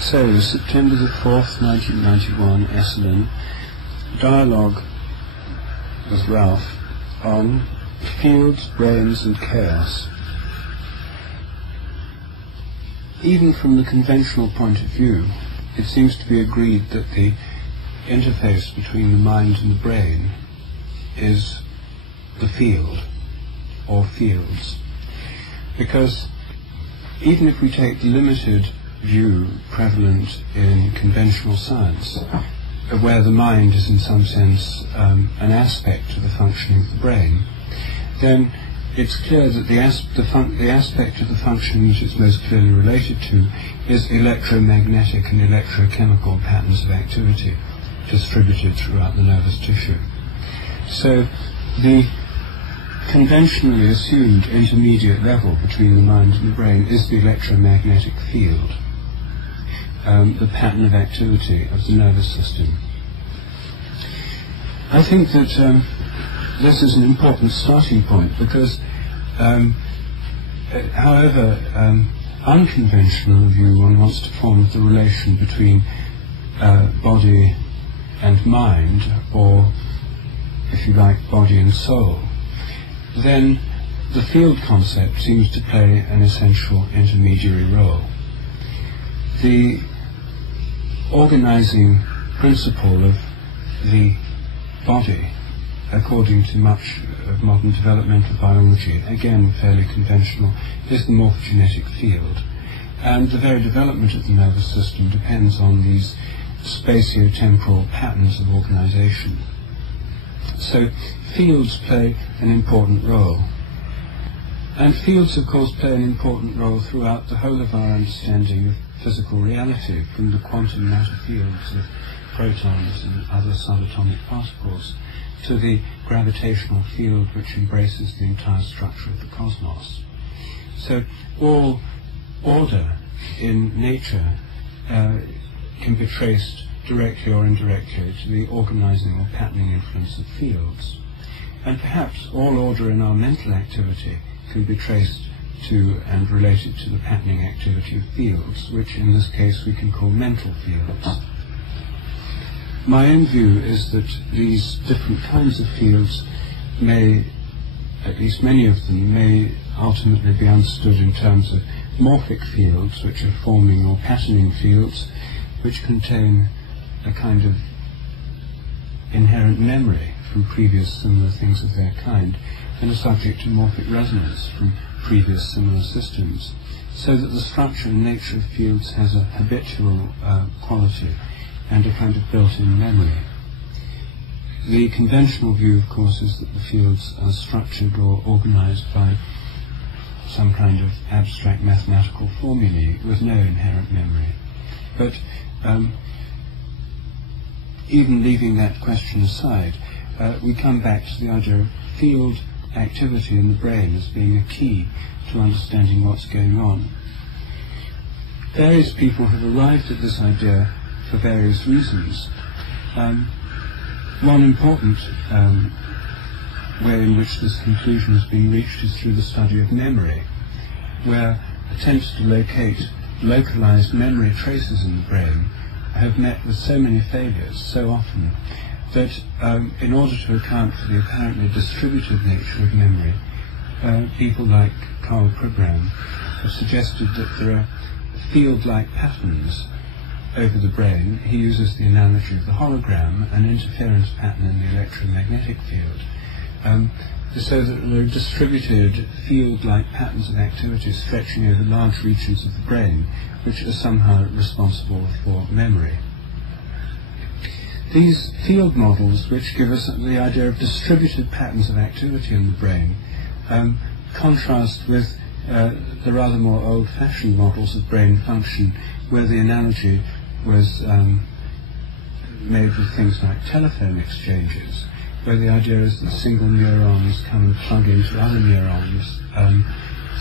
So, September the 4th, 1991, Essendon, dialogue with Ralph on fields, brains and chaos. Even from the conventional point of view, it seems to be agreed that the interface between the mind and the brain is the field, or fields. Because even if we take the limited view prevalent in conventional science, where the mind is in some sense an aspect of the functioning of the brain, then it's clear that the aspect of the function which it's most clearly related to is electromagnetic and electrochemical patterns of activity distributed throughout the nervous tissue. So the conventionally assumed intermediate level between the mind and the brain is the electromagnetic field, the pattern of activity of the nervous system. I think that this is an important starting point because however unconventional a view one wants to form of the relation between body and mind, or if you like, body and soul, then the field concept seems to play an essential intermediary role. The organizing principle of the body, according to much of modern developmental biology, again fairly conventional, is the morphogenetic field. And the very development of the nervous system depends on these spatio-temporal patterns of organization. So fields play an important role. And fields, of course, play an important role throughout the whole of our understanding of physical reality, from the quantum matter fields of protons and other subatomic particles to the gravitational field which embraces the entire structure of the cosmos. So all order in nature can be traced directly or indirectly to the organizing or patterning influence of fields. And perhaps all order in our mental activity can be traced to and related to the patterning activity of fields, which in this case we can call mental fields. My own view is that these different kinds of fields may, at least many of them, may ultimately be understood in terms of morphic fields, which are forming or patterning fields, which contain a kind of inherent memory from previous similar things of their kind, and are subject to morphic resonance from previous similar systems, so that the structure and nature of fields has a habitual quality and a kind of built-in memory. The conventional view, of course, is that the fields are structured or organized by some kind of abstract mathematical formulae with no inherent memory. But even leaving that question aside, we come back to the idea of field activity in the brain as being a key to understanding what's going on. Various people have arrived at this idea for various reasons. One important way in which this conclusion has been reached is through the study of memory, where attempts to locate localized memory traces in the brain have met with so many failures so often that in order to account for the apparently distributed nature of memory, people like Carl Pribram have suggested that there are field-like patterns over the brain. He uses the analogy of the hologram, an interference pattern in the electromagnetic field, so that there are distributed field-like patterns of activity stretching over large regions of the brain, which are somehow responsible for memory. These field models, which give us the idea of distributed patterns of activity in the brain, contrast with the rather more old-fashioned models of brain function, where the analogy was made with things like telephone exchanges, where the idea is that single neurons come and plug into other neurons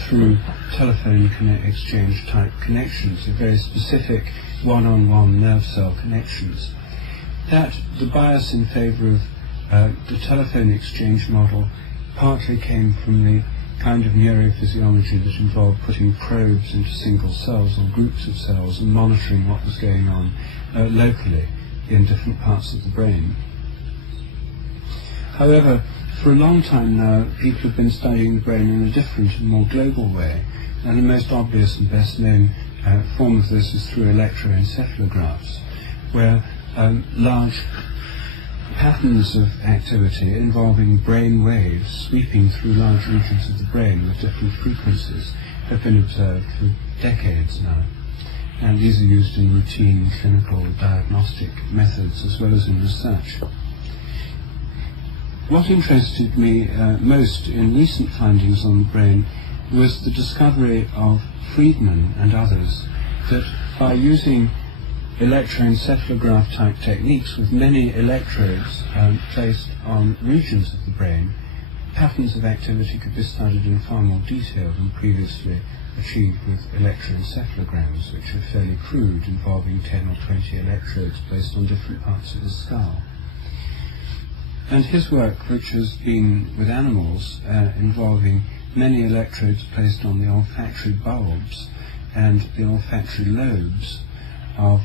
through telephone exchange type connections, very specific one-on-one nerve cell connections. That the bias in favor of the telephone exchange model partly came from the kind of neurophysiology that involved putting probes into single cells or groups of cells and monitoring what was going on locally in different parts of the brain. However, for a long time now, people have been studying the brain in a different and more global way, and the most obvious and best known form of this is through electroencephalographs, where large patterns of activity involving brain waves sweeping through large regions of the brain with different frequencies have been observed for decades now. And these are used in routine clinical diagnostic methods as well as in research. What interested me most in recent findings on the brain was the discovery of Friedman and others that by using electroencephalograph type techniques with many electrodes placed on regions of the brain, patterns of activity could be studied in far more detail than previously achieved with electroencephalograms, which are fairly crude, involving 10 or 20 electrodes placed on different parts of the skull. And his work, which has been with animals, involving many electrodes placed on the olfactory bulbs and the olfactory lobes of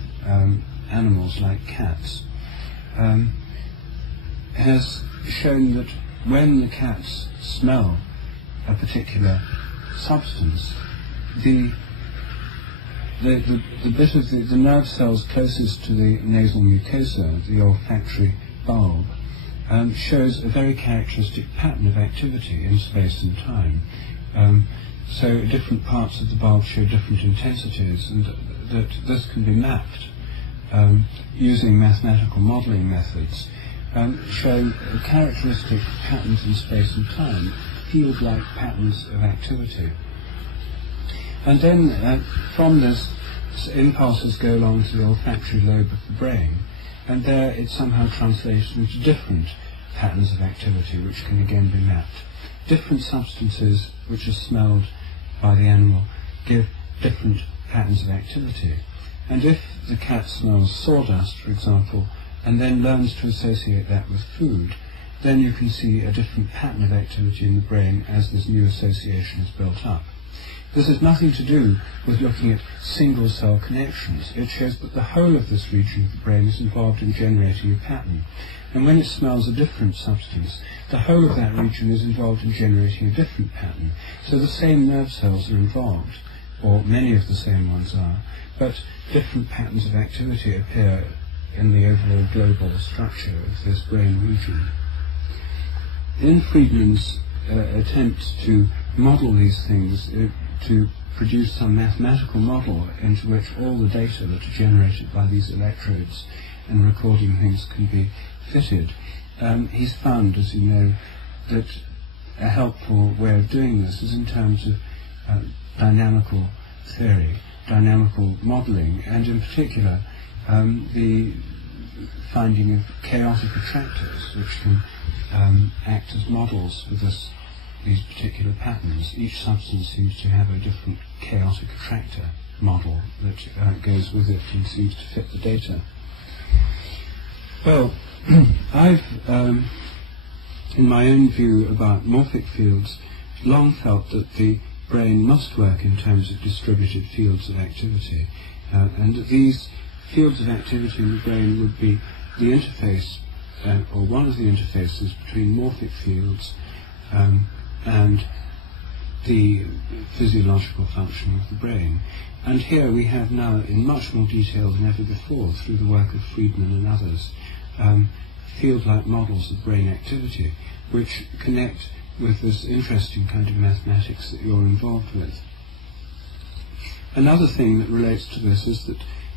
animals like cats, has shown that when the cats smell a particular substance, the bit of the nerve cells closest to the nasal mucosa, the olfactory bulb, shows a very characteristic pattern of activity in space and time. So different parts of the bulb show different intensities, and that this can be mapped using mathematical modelling methods, showing characteristic patterns in space and time, field-like patterns of activity. And then from this, impulses go along to the olfactory lobe of the brain, and there it somehow translates into different patterns of activity which can again be mapped. Different substances which are smelled by the animal give different patterns of activity. And if the cat smells sawdust, for example, and then learns to associate that with food, then you can see a different pattern of activity in the brain as this new association is built up. This has nothing to do with looking at single cell connections. It shows that the whole of this region of the brain is involved in generating a pattern. And when it smells a different substance, the whole of that region is involved in generating a different pattern. So the same nerve cells are involved, or many of the same ones are, but different patterns of activity appear in the overall global structure of this brain region. In Friedman's attempt to model these things, to produce some mathematical model into which all the data that are generated by these electrodes and recording things can be fitted, he's found, as you know, that a helpful way of doing this is in terms of dynamical theory, dynamical modelling, and in particular the finding of chaotic attractors, which can act as models for these particular patterns. Each substance seems to have a different chaotic attractor model that goes with it and seems to fit the data. Well, I've, in my own view about morphic fields, long felt that the brain must work in terms of distributed fields of activity, and that these fields of activity in the brain would be the interface, or one of the interfaces between morphic fields and the physiological function of the brain. And here we have now, in much more detail than ever before, through the work of Friedman and others, field-like models of brain activity, which connect with this interesting kind of mathematics that you're involved with. Another thing that relates to this is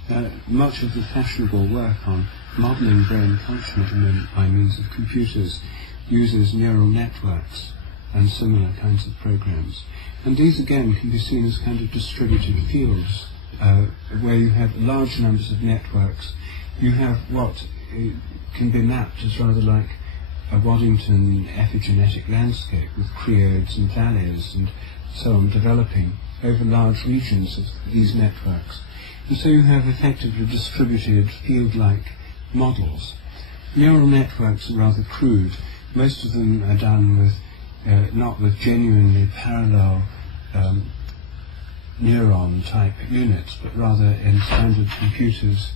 that much of the fashionable work on modelling brain function at the moment by means of computers uses neural networks and similar kinds of programs. And these again can be seen as kind of distributed fields, where you have large numbers of networks. You have what can be mapped as rather like a Waddington epigenetic landscape with creodes and valleys and so on developing over large regions of these networks. And so you have effectively distributed field-like models. Neural networks are rather crude. Most of them are done with not with genuinely parallel neuron type units, but rather in standard computers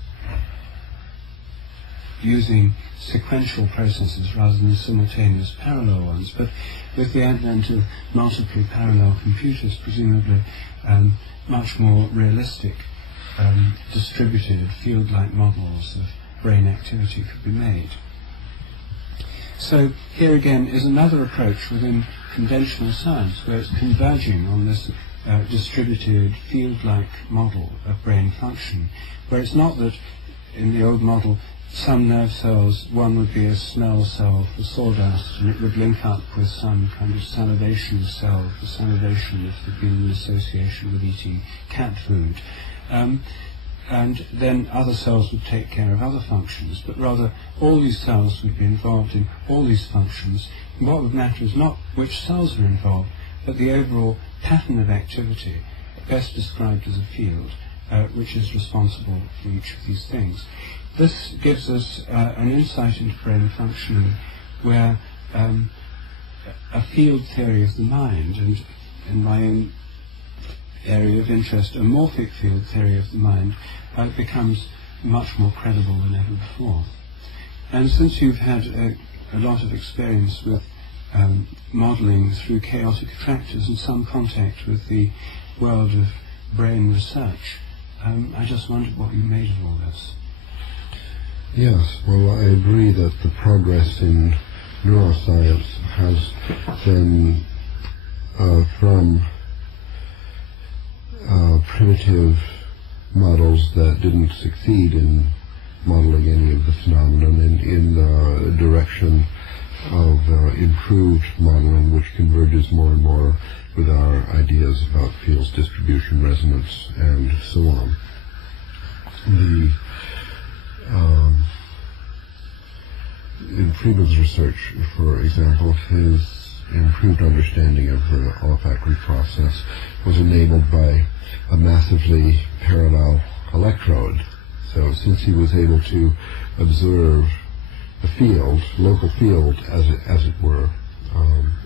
using sequential processes rather than simultaneous parallel ones. But with the advent of multiply parallel computers, presumably much more realistic distributed field-like models of brain activity could be made. So here again is another approach within conventional science where it's converging on this distributed field-like model of brain function, where it's not that in the old model some nerve cells, one would be a smell cell for sawdust and it would link up with some kind of salivation cell for salivation if there'd been an association with eating cat food. And then other cells would take care of other functions, but rather all these cells would be involved in all these functions. And what would matter is not which cells are involved, but the overall pattern of activity, best described as a field, which is responsible for each of these things. This gives us an insight into brain functioning where a field theory of the mind, and in my own area of interest, a morphic field theory of the mind, becomes much more credible than ever before. And since you've had a lot of experience with modelling through chaotic attractors and some contact with the world of brain research, I just wondered what you made of all this. Yes, well, I agree that the progress in neuroscience has been from primitive models that didn't succeed in modeling any of the phenomenon in the direction of improved modeling, which converges more and more with our ideas about fields distribution, resonance, and so on. In Friedman's research, for example, his improved understanding of the olfactory process was enabled by a massively parallel electrode. So since he was able to observe the field, local field, as it were,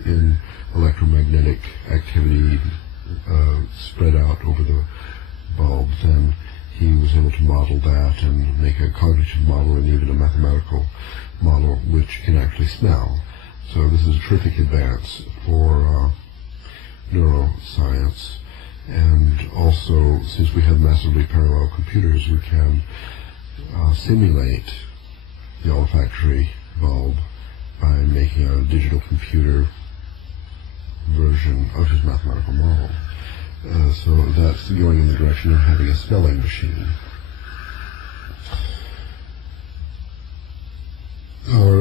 in electromagnetic activity spread out over the bulb, then he was able to model that and make a cognitive model and even a mathematical model which can actually smell. So this is a terrific advance for neuroscience. And also, since we have massively parallel computers, we can simulate the olfactory bulb by making a digital computer version of his mathematical model. So that's going in the direction of having a spelling machine. Our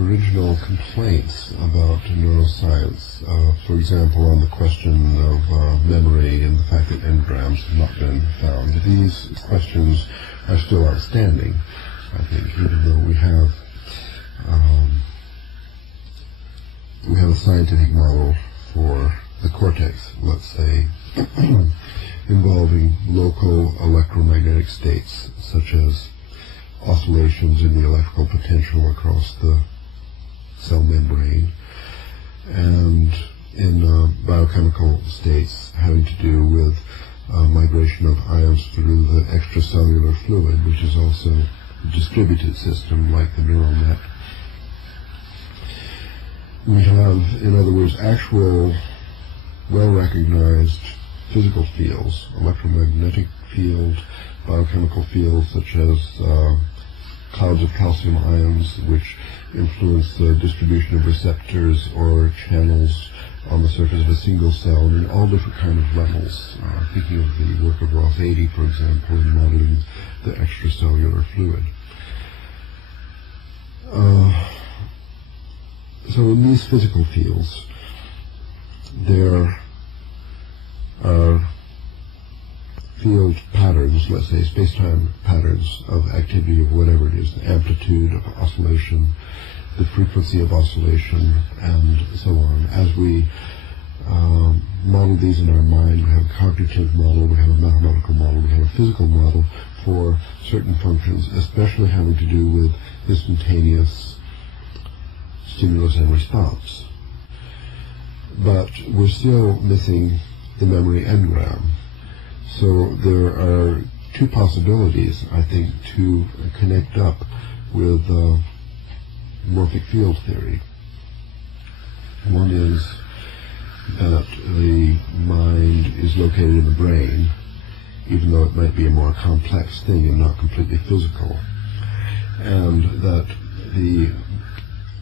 original complaints about neuroscience, for example, on the question of memory and the fact that engrams have not been found, these questions are still outstanding, I think, even though we have a scientific model for the cortex, let's say, involving local electromagnetic states, such as oscillations in the electrical potential across the cell membrane, and in biochemical states having to do with migration of ions through the extracellular fluid, which is also a distributed system like the neural net. We have, in other words, actual well-recognized physical fields, electromagnetic field, biochemical fields such as clouds of calcium ions, which influence the distribution of receptors or channels on the surface of a single cell, and in all different kind of levels. Thinking of the work of Ross 80, for example, in modeling the extracellular fluid. So in these physical fields, there are field patterns, let's say space-time patterns of activity of whatever it is, the amplitude of oscillation, the frequency of oscillation, and so on. As we model these in our mind, we have a cognitive model, we have a mathematical model, we have a physical model for certain functions, especially having to do with instantaneous stimulus and response. but we're still missing the memory engram. So there are two possibilities, I think, to connect up with morphic field theory. One is that the mind is located in the brain, even though it might be a more complex thing and not completely physical, and that the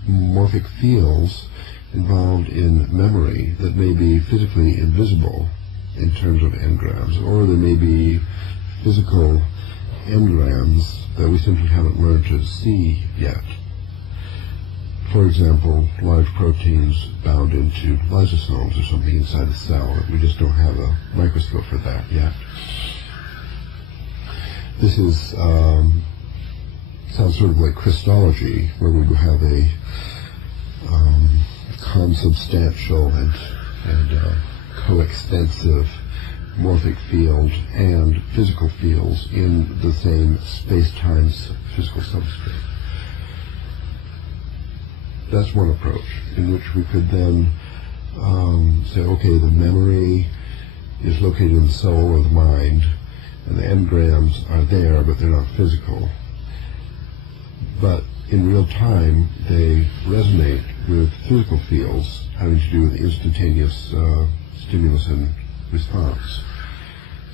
morphic fields involved in memory that may be physically invisible in terms of engrams, or there may be physical engrams that we simply haven't learned to see yet. For example, large proteins bound into lysosomes or something inside the cell. We just don't have a microscope for that yet. This is sounds sort of like Christology, where we would have a consubstantial and coextensive morphic field and physical fields in the same space-time physical substrate. That's one approach in which we could then say, okay, the memory is located in the soul or the mind, and the engrams are there, but they're not physical. But in real time, they resonate with physical fields having to do with instantaneous stimulus and response,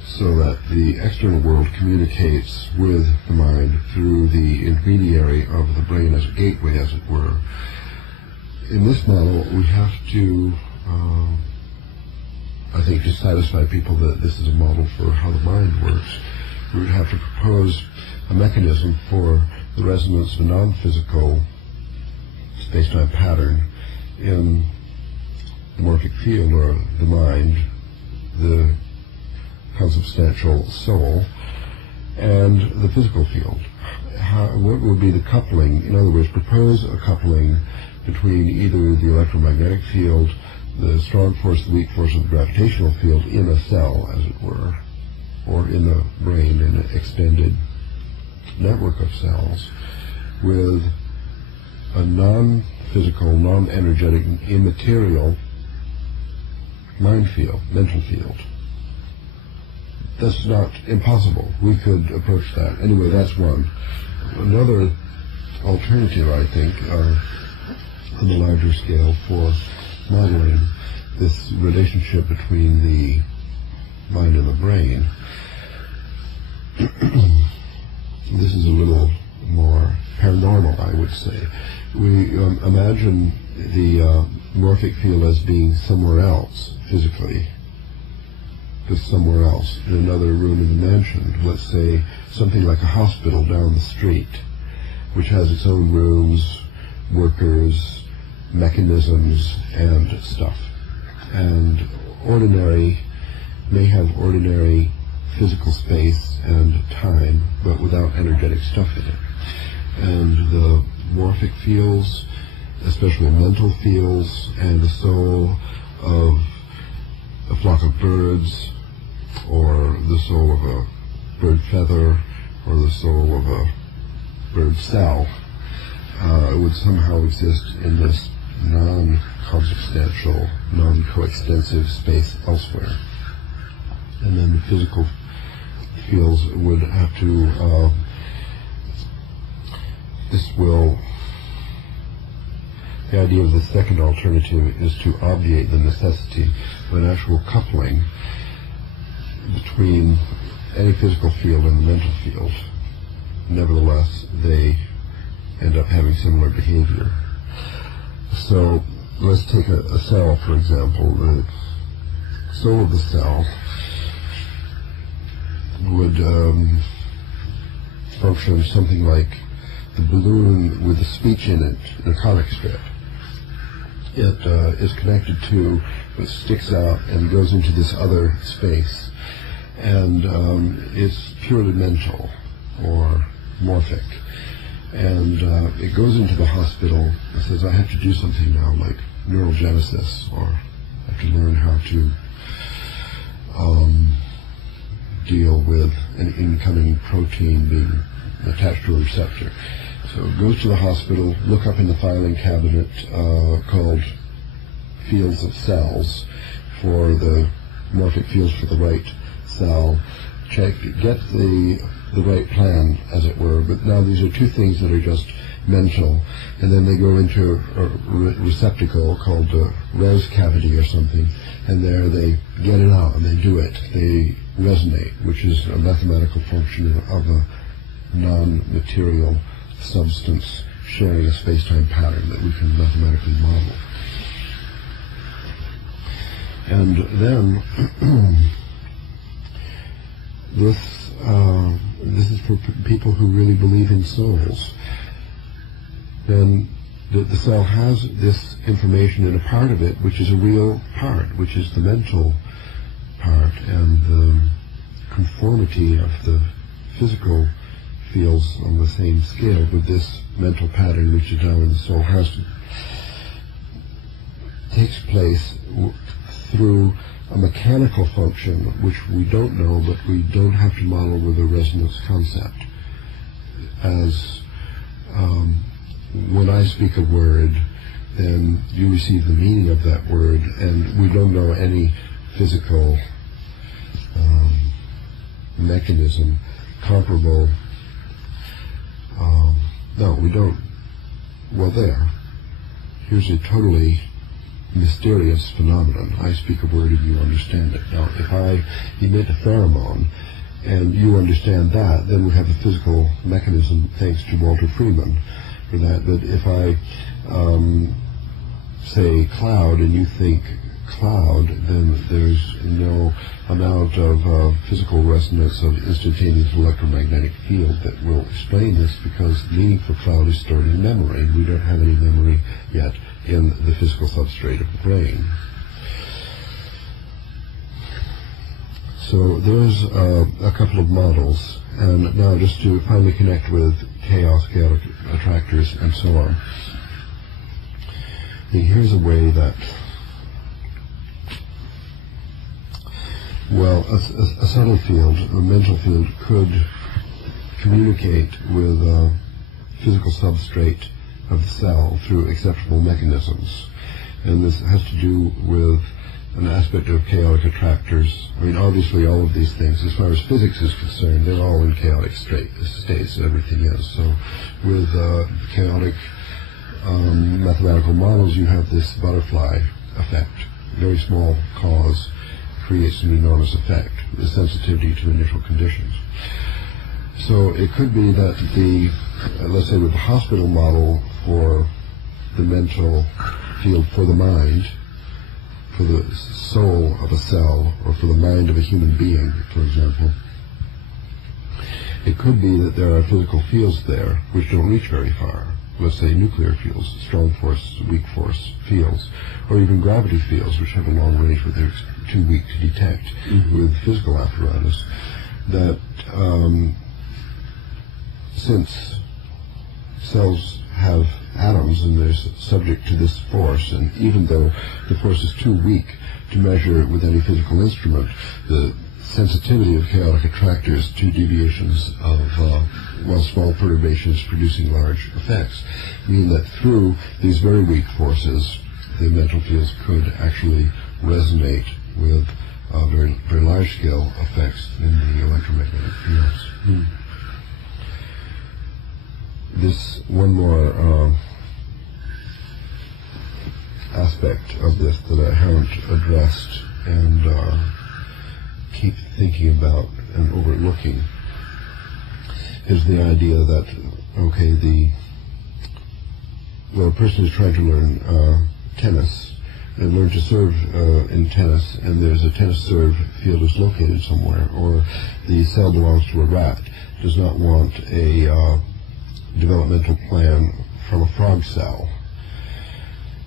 so that the external world communicates with the mind through the intermediary of the brain as a gateway, as it were. In this model, we have to, I think, to satisfy people that this is a model for how the mind works, we would have to propose a mechanism for the resonance of a non-physical space-time pattern in the morphic field, or the mind, the consubstantial soul, and the physical field. What would be the coupling? In other words, propose a coupling between either the electromagnetic field, the strong force, the weak force of the gravitational field in a cell, as it were, or in the brain in an extended network of cells, with a non-physical, non-energetic, immaterial mind field, mental field. That's not impossible. We could approach that. Anyway, that's one. Another alternative, I think, on the larger scale for modeling this relationship between the mind and the brain. This is a little more paranormal, I would say. We imagine the morphic field as being somewhere else physically, just somewhere else, in another room in the mansion. Let's say something like a hospital down the street, which has its own rooms, workers, mechanisms, and stuff. And may have ordinary physical space and time, but without energetic stuff in it. And the morphic fields, especially mental fields, and the soul of a flock of birds, or the soul of a bird feather, or the soul of a bird cell, would somehow exist in this non-consubstantial, non-coextensive space elsewhere. And then the physical fields would have to, the idea of the second alternative is to obviate the necessity of an actual coupling between any physical field and the mental field. Nevertheless, they end up having similar behavior. So let's take a cell, for example. The soul of the cell would function something like the balloon with the speech in it in a comic strip. It is connected to, it sticks out and goes into this other space, and it's purely mental or morphic. And it goes into the hospital and says, I have to do something now, like neurogenesis, or I have to learn how to deal with an incoming protein being attached to a receptor. So it goes to the hospital, look up in the filing cabinet called fields of cells for the morphic fields for the right cell, get the right plan, as it were. But now these are two things that are just mental, and then they go into a receptacle called the res cavity or something, and there they get it out and they do it. They resonate, which is a mathematical function of a non-material substance sharing a space-time pattern that we can mathematically model. And then this is for people who really believe in souls. Then the cell has this information in a part of it, which is a real part, which is the mental part, and the conformity of the physical fields on the same scale with this mental pattern, which is now in the soul, takes place through a mechanical function, which we don't know, but we don't have to model with a resonance concept. As when I speak a word, then you receive the meaning of that word, and we don't know any physical mechanism comparable. No, we don't. Well, here's a totally mysterious phenomenon. I speak a word and you understand it. Now, if I emit a pheromone and you understand that, then we have a physical mechanism, thanks to Walter Freeman for that. But if I say cloud and you think cloud, then there's no amount of physical resonance of instantaneous electromagnetic field that will explain this, because the meaning for cloud is stored in memory, and we don't have any memory yet in the physical substrate of the brain. So there's a couple of models, and now just to finally connect with chaos, chaotic attractors, and so on. Here's a way that, well, a subtle field, a mental field, could communicate with a physical substrate of the cell through acceptable mechanisms. And this has to do with an aspect of chaotic attractors. I mean, obviously all of these things, as far as physics is concerned, they're all in chaotic states, everything is. So with chaotic mathematical models, you have this butterfly effect. Very small cause creates an enormous effect, the sensitivity to initial conditions. So it could be that let's say with the hospital model for the mental field for the mind, for the soul of a cell, or for the mind of a human being, for example, it could be that there are physical fields there which don't reach very far. Let's say nuclear fields, strong force, weak force fields, or even gravity fields, which have a long range but they're too weak to detect with physical apparatus. That since cells have atoms and they're subject to this force, and even though the force is too weak to measure with any physical instrument, the sensitivity of chaotic attractors to deviations of small perturbations producing large effects mean that through these very weak forces, the mental fields could actually resonate with very, very large-scale effects in the electromagnetic fields. This one more aspect of this that I haven't addressed and keep thinking about and overlooking is the idea that, okay, a person is trying to learn tennis and learn to serve in tennis, and there's a tennis serve field is located somewhere, or the cell belongs to a rat, does not want a developmental plan from a frog cell.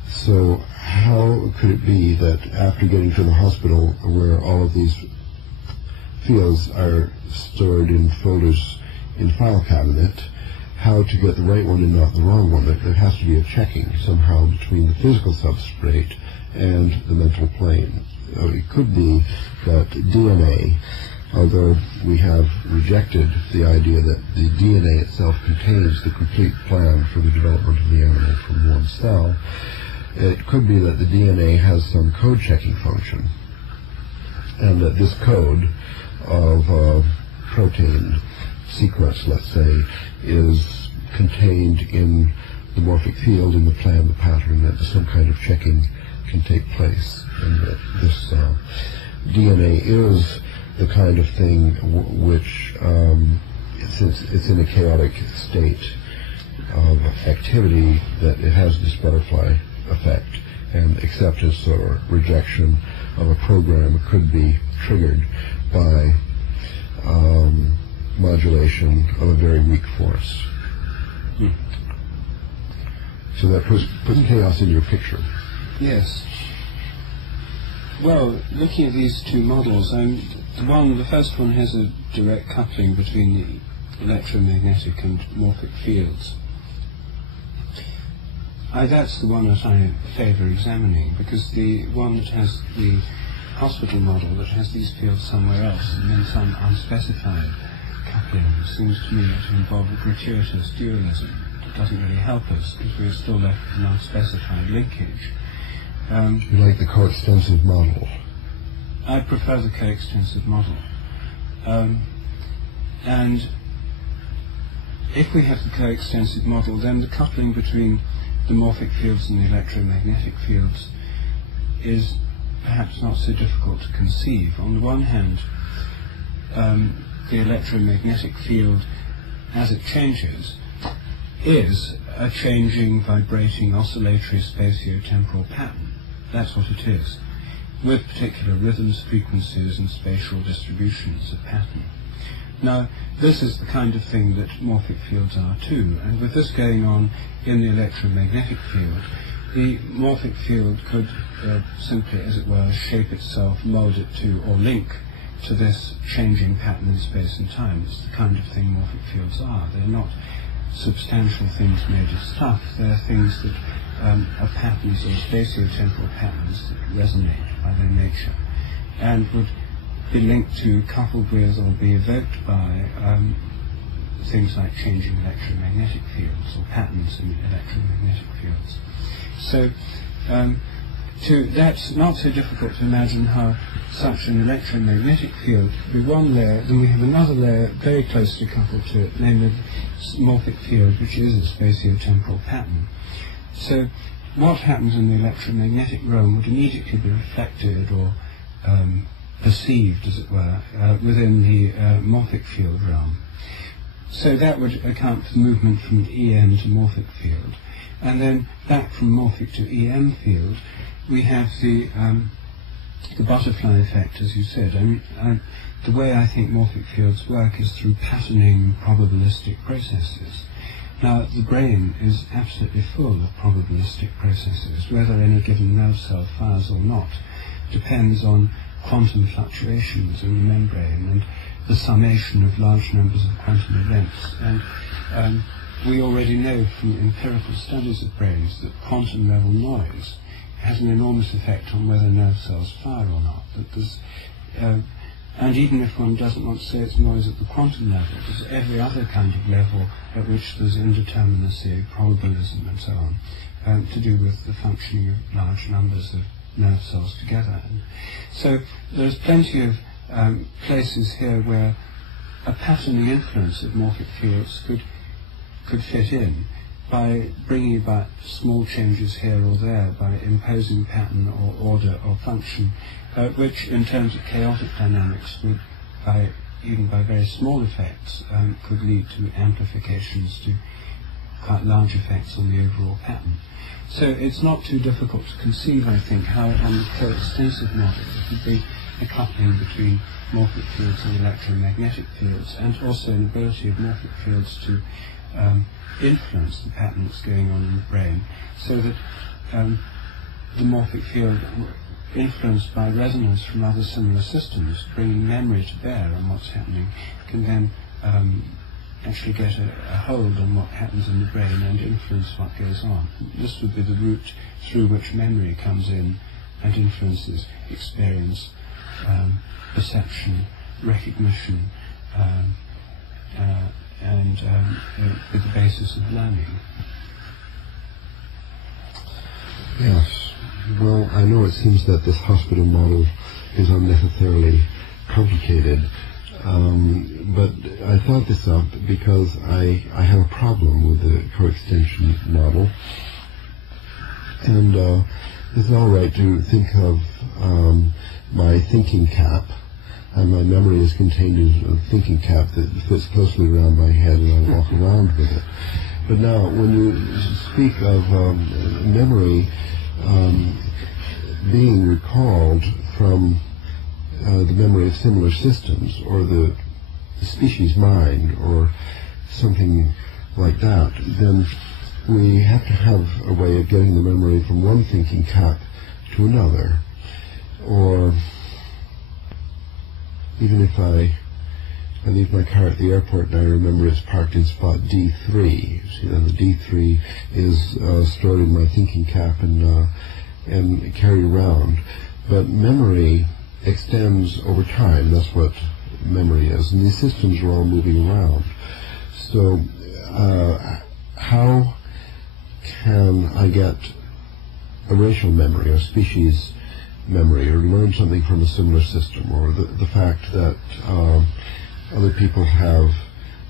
So how could it be that after getting to the hospital where all of these fields are stored in folders in file cabinet, how to get the right one and not the wrong one? There has to be a checking somehow between the physical substrate and the mental plane. It could be that DNA, although we have rejected the idea that the DNA itself contains the complete plan for the development of the animal from one cell, It could be that the DNA has some code checking function, and that this code of protein sequence, let's say, is contained in the morphic field in the plan, the pattern, that some kind of checking can take place, and that this DNA is the kind of thing which, since it's in a chaotic state of activity, that it has this butterfly effect, and acceptance or rejection of a program could be triggered by modulation of a very weak force. So that puts chaos in your picture. Yes. Well, looking at these two models, the first one has a direct coupling between the electromagnetic and morphic fields. That's the one that I favour examining, because the one that has the hospital model that has these fields somewhere else and then some unspecified coupling seems to me to involve a gratuitous dualism. It doesn't really help us because we're still left with an unspecified linkage. You like the coextensive model? I prefer the coextensive model. And if we have the coextensive model, then the coupling between the morphic fields and the electromagnetic fields is perhaps not so difficult to conceive. On the one hand, the electromagnetic field, as it changes, is a changing, vibrating, oscillatory spatio-temporal pattern. That's what it is, with particular rhythms, frequencies, and spatial distributions of pattern. Now, this is the kind of thing that morphic fields are too, and with this going on in the electromagnetic field, the morphic field could simply, as it were, shape itself, mold it to, or link to this changing pattern in space and time. It's the kind of thing morphic fields are. They're not substantial things made of stuff. They're things that are patterns or spatio-temporal patterns that resonate by their nature and would be linked to, coupled with, or be evoked by things like changing electromagnetic fields or patterns in electromagnetic fields. So that's not so difficult to imagine how such an electromagnetic field could be one layer, then we have another layer very closely coupled to it, namely the morphic field, which is a spatio-temporal pattern. So what happens in the electromagnetic realm would immediately be reflected or perceived, as it were, within the morphic field realm. So that would account for the movement from EM to morphic field. And then back from morphic to EM field, we have the butterfly effect, as you said. The way I think morphic fields work is through patterning probabilistic processes. Now, the brain is absolutely full of probabilistic processes. Whether any given nerve cell fires or not depends on quantum fluctuations in the membrane and the summation of large numbers of quantum events. And we already know from empirical studies of brains that quantum level noise has an enormous effect on whether nerve cells fire or not. That there's, and even if one doesn't want to say it's noise at the quantum level, there's every other kind of level at which there's indeterminacy, probabilism and so on, to do with the functioning of large numbers of nerve cells together. And so there's plenty of places here where a patterning influence of morphic fields could fit in by bringing about small changes here or there, by imposing pattern or order or function, which in terms of chaotic dynamics would, even by very small effects, could lead to amplifications, to quite large effects on the overall pattern. So it's not too difficult to conceive, I think, how on the coextensive model it could be a coupling between morphic fields and electromagnetic fields, and also an ability of morphic fields to influence the pattern that's going on in the brain, so that the morphic field, influenced by resonance from other similar systems, bringing memory to bear on what's happening, can then actually get a hold on what happens in the brain and influence what goes on. This would be the route through which memory comes in and influences experience, perception, recognition, and be the basis of learning. Yes. Well, I know it seems that this hospital model is unnecessarily complicated, but I thought this up because I have a problem with the coextension model. And it's all right to think of my thinking cap, and my memory is contained in a thinking cap that fits closely around my head, and I walk around with it. But now, when you speak of memory being recalled from the memory of similar systems, or the species mind, or something like that, then we have to have a way of getting the memory from one thinking cap to another. Or even if I leave my car at the airport and I remember it's parked in spot D3, see, then the D3 is stored in my thinking cap and carried around. But memory extends over time. That's what memory is, and these systems are all moving around. So how can I get a racial memory or species memory, or learn something from a similar system, or the fact that other people have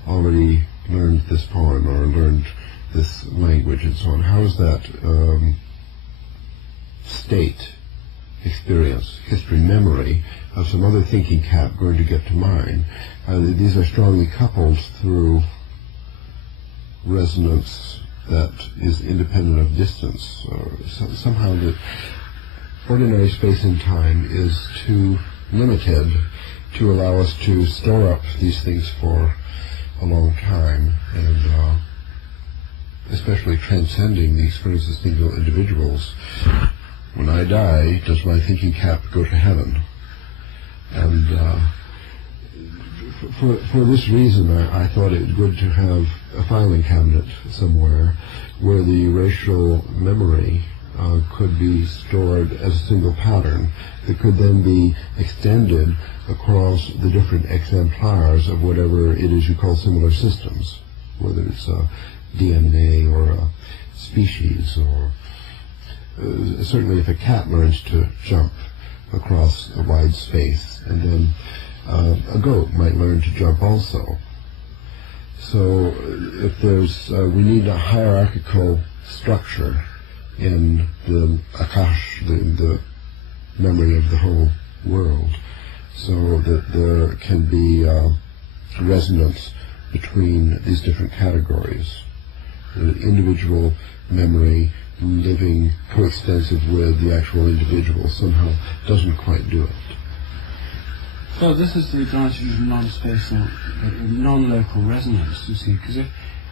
already learned this poem or learned this language and so on? How is that state, experience, history, memory of some other thinking cap going to get to mine? These are strongly coupled through resonance that is independent of distance. Somehow the ordinary space and time is too limited to allow us to store up these things for a long time, and especially transcending the experience of single individuals. When I die, does my thinking cap go to heaven? And for this reason, I thought it good to have a filing cabinet somewhere where the racial memory could be stored as a single pattern that could then be extended across the different exemplars of whatever it is you call similar systems, whether it's a DNA or a species, or certainly if a cat learns to jump across a wide space, and then a goat might learn to jump also. So if there's, we need a hierarchical structure in the Akash, the memory of the whole world, so that there can be resonance between these different categories. The individual memory living coextensive with the actual individual somehow doesn't quite do it. Well, this is the advantage of non-spatial, non-local resonance, you see, because if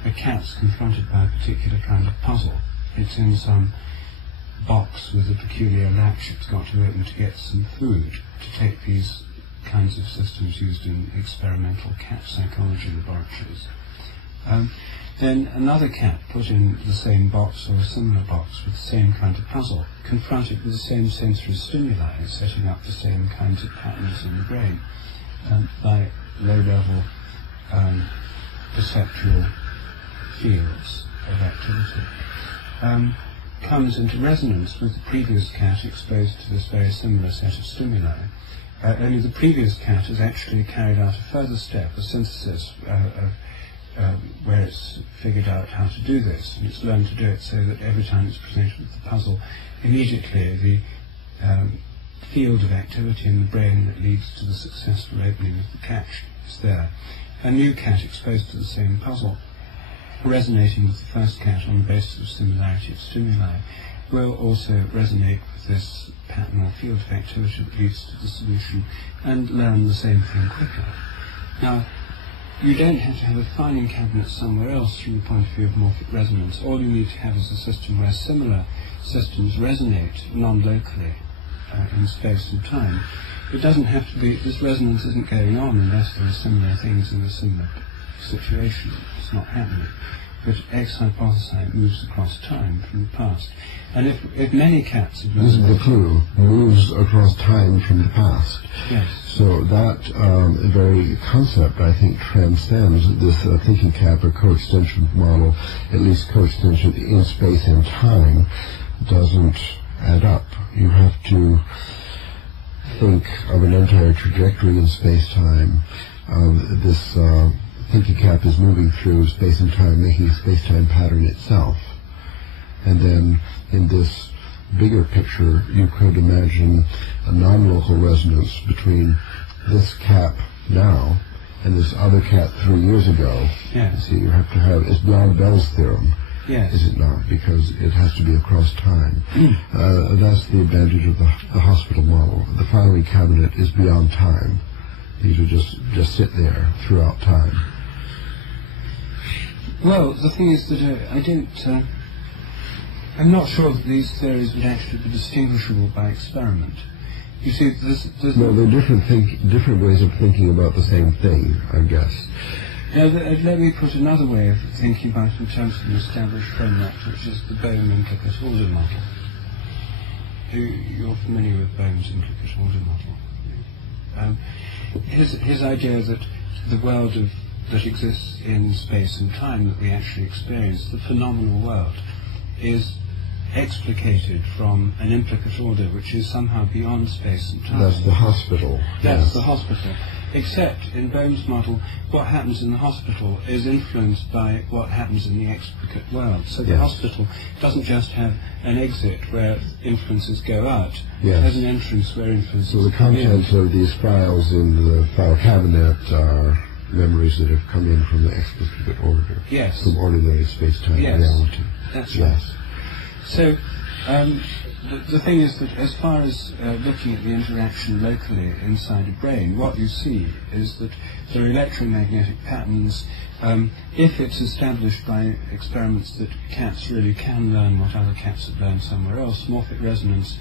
a cat's confronted by a particular kind of puzzle, it's in some box with a peculiar latch it's got to open to get some food, to take these kinds of systems used in experimental cat psychology laboratories. Then another cat put in the same box or a similar box with the same kind of puzzle, confronted with the same sensory stimuli, setting up the same kinds of patterns in the brain by low-level perceptual fields of activity, comes into resonance with the previous cat exposed to this very similar set of stimuli. Only the previous cat has actually carried out a further step, a synthesis where it's figured out how to do this, and it's learned to do it so that every time it's presented with the puzzle, immediately the field of activity in the brain that leads to the successful opening of the catch is there. A new cat exposed to the same puzzle, resonating with the first cat on the basis of similarity of stimuli, will also resonate with this pattern or field of activity that leads to the solution and learn the same thing quicker. Now, you don't have to have a filing cabinet somewhere else from the point of view of morphic resonance. All you need to have is a system where similar systems resonate non-locally in space and time. It doesn't have to be, this resonance isn't going on unless there are similar things in a similar situation. It's not happening. But X hypothesized moves across time from the past. And if many cats have this is the clue, moves across time from the past. Yes. So that very concept, I think, transcends this thinking cap or coextension model, at least coextension in space and time, doesn't add up. You have to think of an entire trajectory in space-time. This thinking cap is moving through space and time, making a space-time pattern itself. And then in this bigger picture, you could imagine a non-local resonance between this cap now and this other cap 3 years ago. Yes. See, you have to have, it's beyond Bell's theorem. Yes. Is it not? Because it has to be across time. That's the advantage of the hospital model. The filing cabinet is beyond time. These would just sit there throughout time. Well, the thing is that I'm not sure that these theories would actually be distinguishable by experiment. You see, no, they're different ways of thinking about the same thing, I guess. Now, let me put another way of thinking about it in terms of an established framework, which is the Bohm implicate order model. You're familiar with Bohm's implicate order model. His idea that the world that exists in space and time that we actually experience, the phenomenal world, is explicated from an implicate order which is somehow beyond space and time. That's the hospital. That's the hospital. Except in Bohm's model, what happens in the hospital is influenced by what happens in the explicate world. So the hospital doesn't just have an exit where influences go out. It has an entrance where influences go in. So the contents of these files in the file cabinet are memories that have come in from the explicate order. Yes. From ordinary space-time reality. That's right. So the thing is that as far as looking at the interaction locally inside a brain, what you see is that there are electromagnetic patterns. If it's established by experiments that cats really can learn what other cats have learned somewhere else, morphic resonance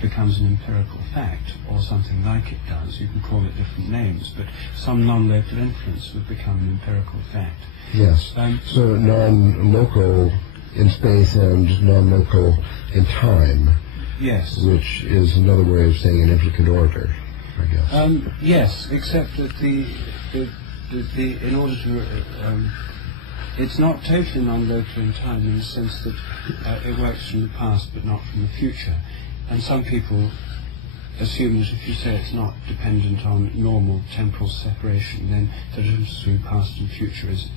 becomes an empirical fact, or something like it does. You can call it different names, but some non-local influence would become an empirical fact. Yes. So non-local in space and non-local in time. Yes. Which is another way of saying an implicate order, I guess. Yes, except that in order to it's not totally non-local in time in the sense that it works from the past but not from the future. And some people assume that if you say it's not dependent on normal temporal separation, then the difference between past and future is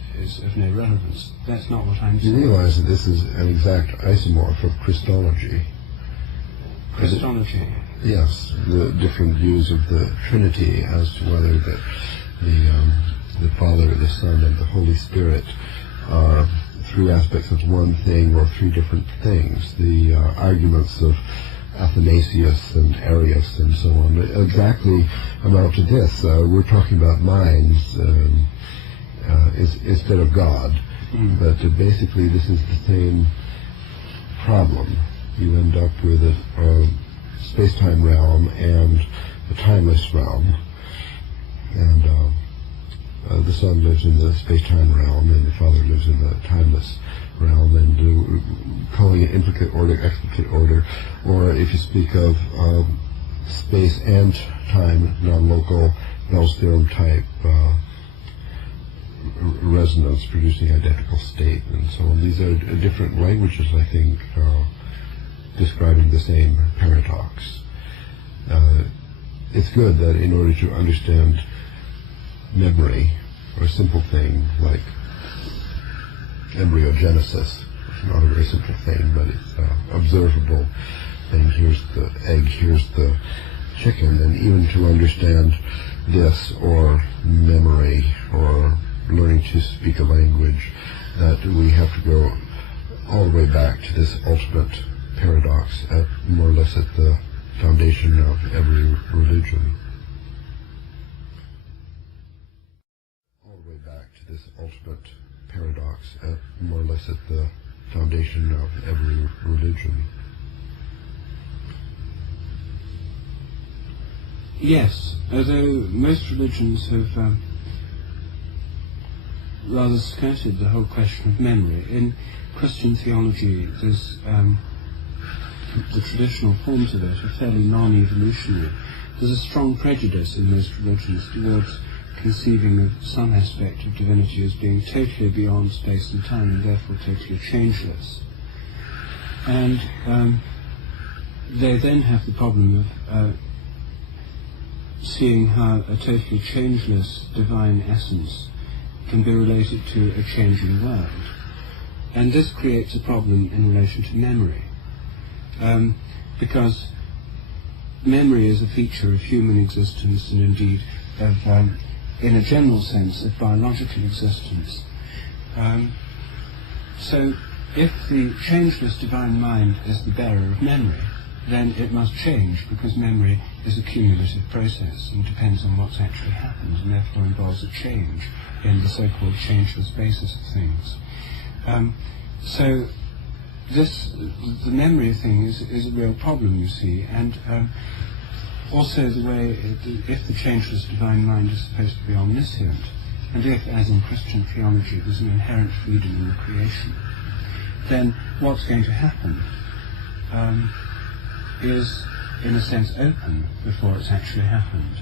of no relevance. That's not what I'm saying. You realize that this is an exact isomorph of Christology. Christology? Yes, the different views of the Trinity as to whether the Father, the Son, and the Holy Spirit are three aspects of one thing or three different things. The arguments of Athanasius and Arius and so on exactly amount to this. We're talking about minds instead of God, but basically this is the same problem. You end up with a space-time realm and a timeless realm, and the Son lives in the space-time realm and the Father lives in the timeless realm, and calling it implicate order, explicate order, or if you speak of space and time, non-local, Bell's theorem type resonance producing identical state, and so on. These are different languages, I think, describing the same paradox. It's good that in order to understand memory, or a simple thing like embryogenesis, it's not a very simple thing, but it's observable, and here's the egg, here's the chicken, and even to understand this, or memory, or learning to speak a language, that we have to go all the way back to this ultimate paradox, at more or less at the foundation of every religion. All the way back to this ultimate paradox, at more or less at the foundation of every religion. Yes, although most religions have rather skirted the whole question of memory. In Christian theology, there's the traditional forms of it are fairly non-evolutionary. There's a strong prejudice in most religions towards conceiving of some aspect of divinity as being totally beyond space and time and therefore totally changeless. And they then have the problem of seeing how a totally changeless divine essence can be related to a changing world. And this creates a problem in relation to memory, because memory is a feature of human existence and indeed of, in a general sense, of biological existence. So if the changeless divine mind is the bearer of memory, then it must change, because memory is a cumulative process and depends on what's actually happened, and therefore involves a change in the so-called changeless basis of things. So the memory thing is a real problem, you see, and also the way, if the changeless divine mind is supposed to be omniscient, and if, as in Christian theology, there's an inherent freedom in the creation, then what's going to happen is, in a sense, open before it's actually happened.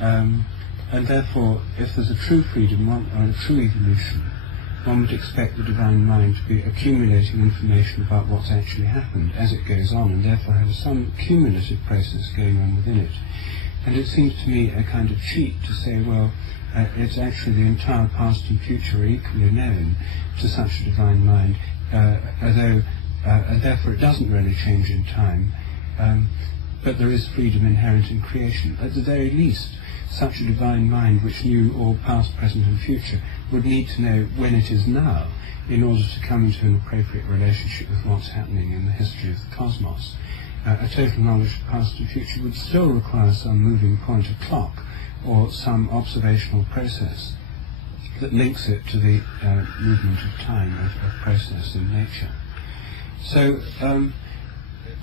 And therefore, if there's a true freedom or a true evolution, one would expect the divine mind to be accumulating information about what's actually happened as it goes on, and therefore have some cumulative process going on within it. And it seems to me a kind of cheat to say, well, it's actually the entire past and future are equally known to such a divine mind, and therefore it doesn't really change in time, but there is freedom inherent in creation. At the very least, such a divine mind which knew all past, present and future would need to know when it is now in order to come into an appropriate relationship with what's happening in the history of the cosmos. A total knowledge of past and future would still require some moving point, a clock, or some observational process that links it to the movement of time, of process in nature. So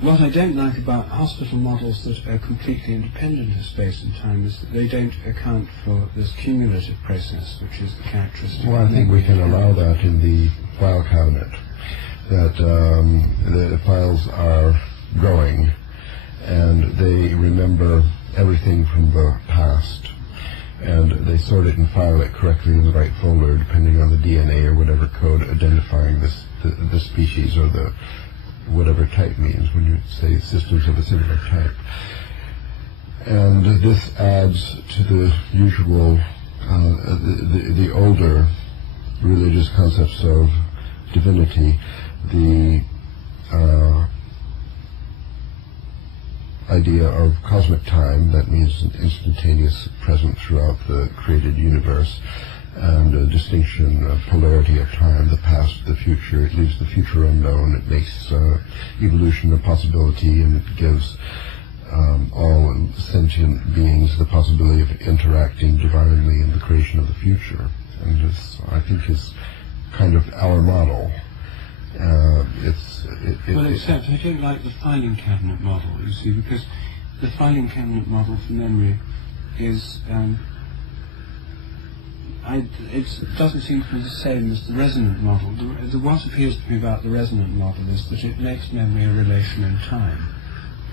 what I don't like about hospital models that are completely independent of space and time is that they don't account for this cumulative process, which is the characteristic. Well, I think we can allow that in the file cabinet, that the files are growing and they remember everything from the past, and they sort it and file it correctly in the right folder depending on the DNA or whatever code identifying the species or the whatever type means when you say systems of a similar type. And this adds to the usual, the older religious concepts of divinity, the idea of cosmic time, that means an instantaneous present throughout the created universe, and a distinction of polarity of time, the past, the future. It leaves the future unknown. It makes evolution a possibility, and it gives all sentient beings the possibility of interacting divinely in the creation of the future. And this, I think, is kind of our model. Except I don't like the filing cabinet model, you see, because the filing cabinet model for memory is it doesn't seem to be the same as the resonant model. What appeals to me about the resonant model is that it makes memory a relation in time,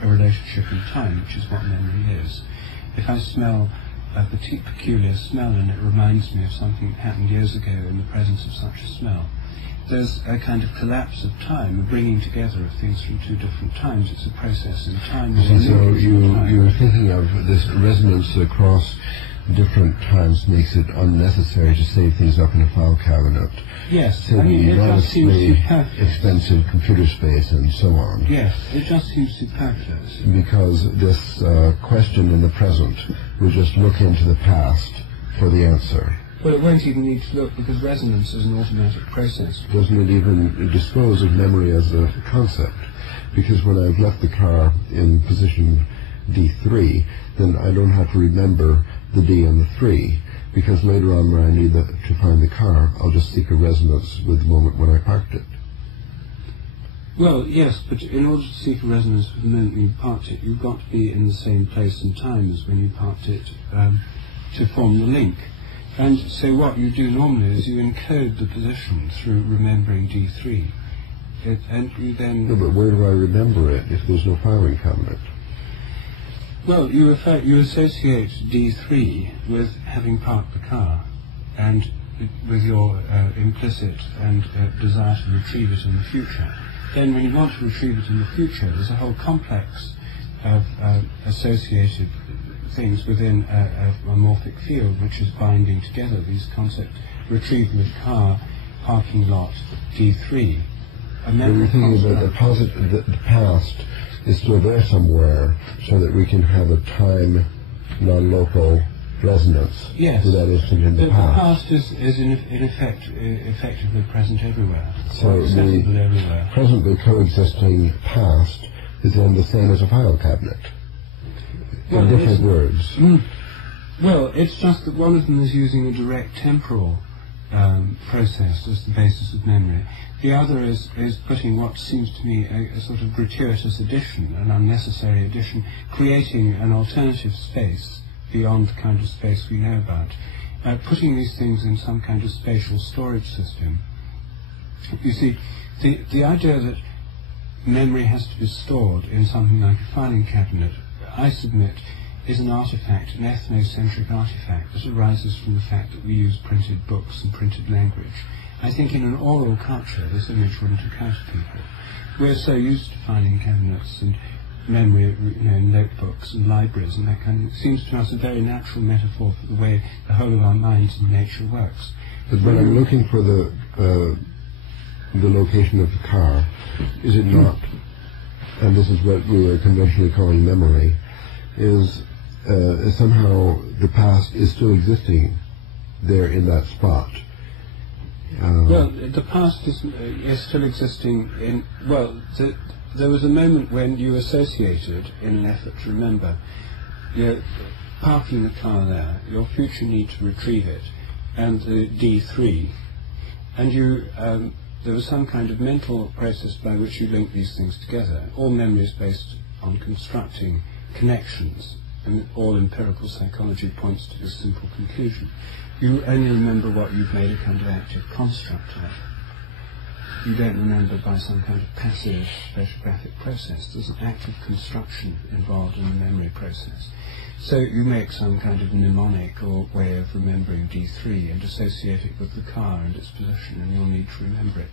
a relationship in time, which is what memory is. If I smell a peculiar smell and it reminds me of something that happened years ago in the presence of such a smell, there's a kind of collapse of time, a bringing together of things from two different times. It's a process in time. So you're thinking of this resonance across different times makes it unnecessary to save things up in a file cabinet. Yes, so I mean, it just seems superfluous. Expensive computer space and so on. Yes, it just seems superfluous. Because this question in the present will just look into the past for the answer. Well, it won't even need to look, because resonance is an automatic process. Doesn't it even dispose of memory as a concept? Because when I've left the car in position D3, then I don't have to remember the D and the 3, because later on when I need to find the car, I'll just seek a resonance with the moment when I parked it. Well, yes, but in order to seek a resonance with the moment when you parked it, you've got to be in the same place and time as when you parked it to form the link. And so what you do normally is you encode the position through remembering D3. And you then... No, but where do I remember it if there's no filing cabinet? Well, you associate D3 with having parked the car, and with your implicit and desire to retrieve it in the future. then when you want to retrieve it in the future, there's a whole complex of associated things within a morphic field which is binding together these concepts. Retrieval of car, parking lot, D3. We're thinking about the past is still there somewhere, so that we can have a time, non-local resonance. Yes. To that instant in the past. The past is in effect effectively present everywhere. So accessible everywhere. Presently coexisting past is then the same as a file cabinet. Well, in different words. Well, it's just that one of them is using a direct temporal process as the basis of memory. The other is putting what seems to me a sort of gratuitous addition, an unnecessary addition, creating an alternative space beyond the kind of space we know about, putting these things in some kind of spatial storage system. You see, the idea that memory has to be stored in something like a filing cabinet, I submit, is an artifact, an ethnocentric artifact that arises from the fact that we use printed books and printed language. I think in an oral culture this image wouldn't occur to people. We're so used to filing cabinets and memory, notebooks and libraries and that kind of thing. It seems to us a very natural metaphor for the way the whole of our minds and nature works. But when I'm looking for the location of the car, is it not, and this is what we were conventionally calling memory, is somehow the past is still existing there in that spot? Well, the past is still existing in, there was a moment when you associated, in an effort to remember, you're parking the car there, your future need to retrieve it, and the D3, and you, there was some kind of mental process by which you link these things together. All memory is based on constructing connections, and all empirical psychology points to this simple conclusion. You only remember what you've made a kind of active construct of. You don't remember by some kind of passive spatiographic process. There's an active construction involved in the memory process. So you make some kind of mnemonic or way of remembering D3 and associate it with the car and its position, and you'll need to remember it.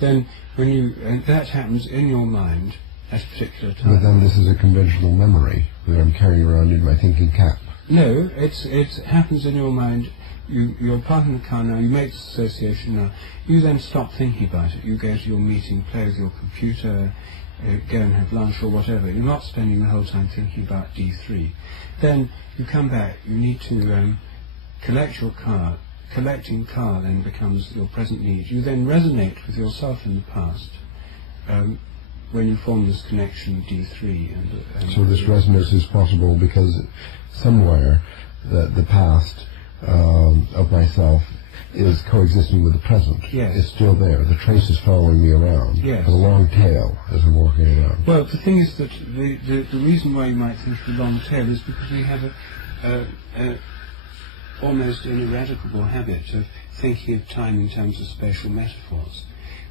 Then, and that happens in your mind at a particular time. But then this is a conventional memory that I'm carrying around in my thinking cap. No, it happens in your mind. You're parking the car now, you make this association now, you then stop thinking about it. You go to your meeting, play with your computer, go and have lunch or whatever. You're not spending the whole time thinking about D3. Then you come back, you need to collect your car. Collecting car then becomes your present need. You then resonate with yourself in the past when you form this connection D3. So this resonance is possible because somewhere the past of myself is coexisting with the present. Yes. It's still there. The trace is following me around. Yes. A long tail as I'm walking around. Well, the thing is that the reason why you might think of the long tail is because we have a almost ineradicable habit of thinking of time in terms of spatial metaphors.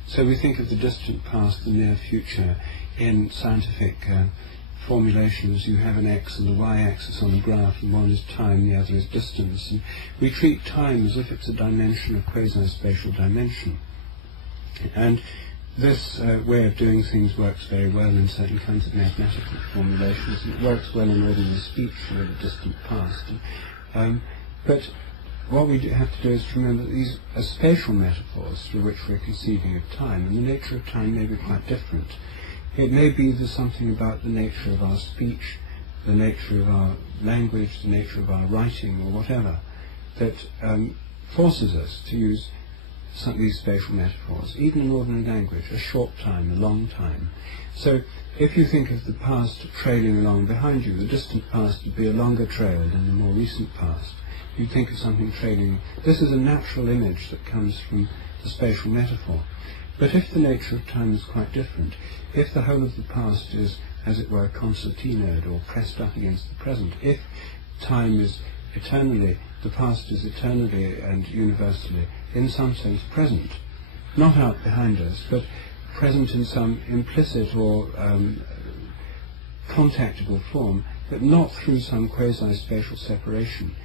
So we think of the distant past, the near future, in scientific formulations. You have an x and a y-axis on the graph, and one is time, the other is distance. And we treat time as if it's a dimension, a quasi-spatial dimension. And this way of doing things works very well in certain kinds of mathematical formulations, and it works well in ordinary speech for the distant past. But what we have to do is to remember that these are spatial metaphors through which we're conceiving of time, and the nature of time may be quite different. It may be there's something about the nature of our speech, the nature of our language, the nature of our writing, or whatever, that forces us to use some of these spatial metaphors, even in ordinary language, a short time, a long time. So if you think of the past trailing along behind you, the distant past would be a longer trail than the more recent past. You think of something trailing. This is a natural image that comes from the spatial metaphor. But if the nature of time is quite different, if the whole of the past is, as it were, concertinoed or pressed up against the present, if time is eternally, the past is eternally and universally, in some sense, present, not out behind us, but present in some implicit or contactable form, but not through some quasi-spatial separation,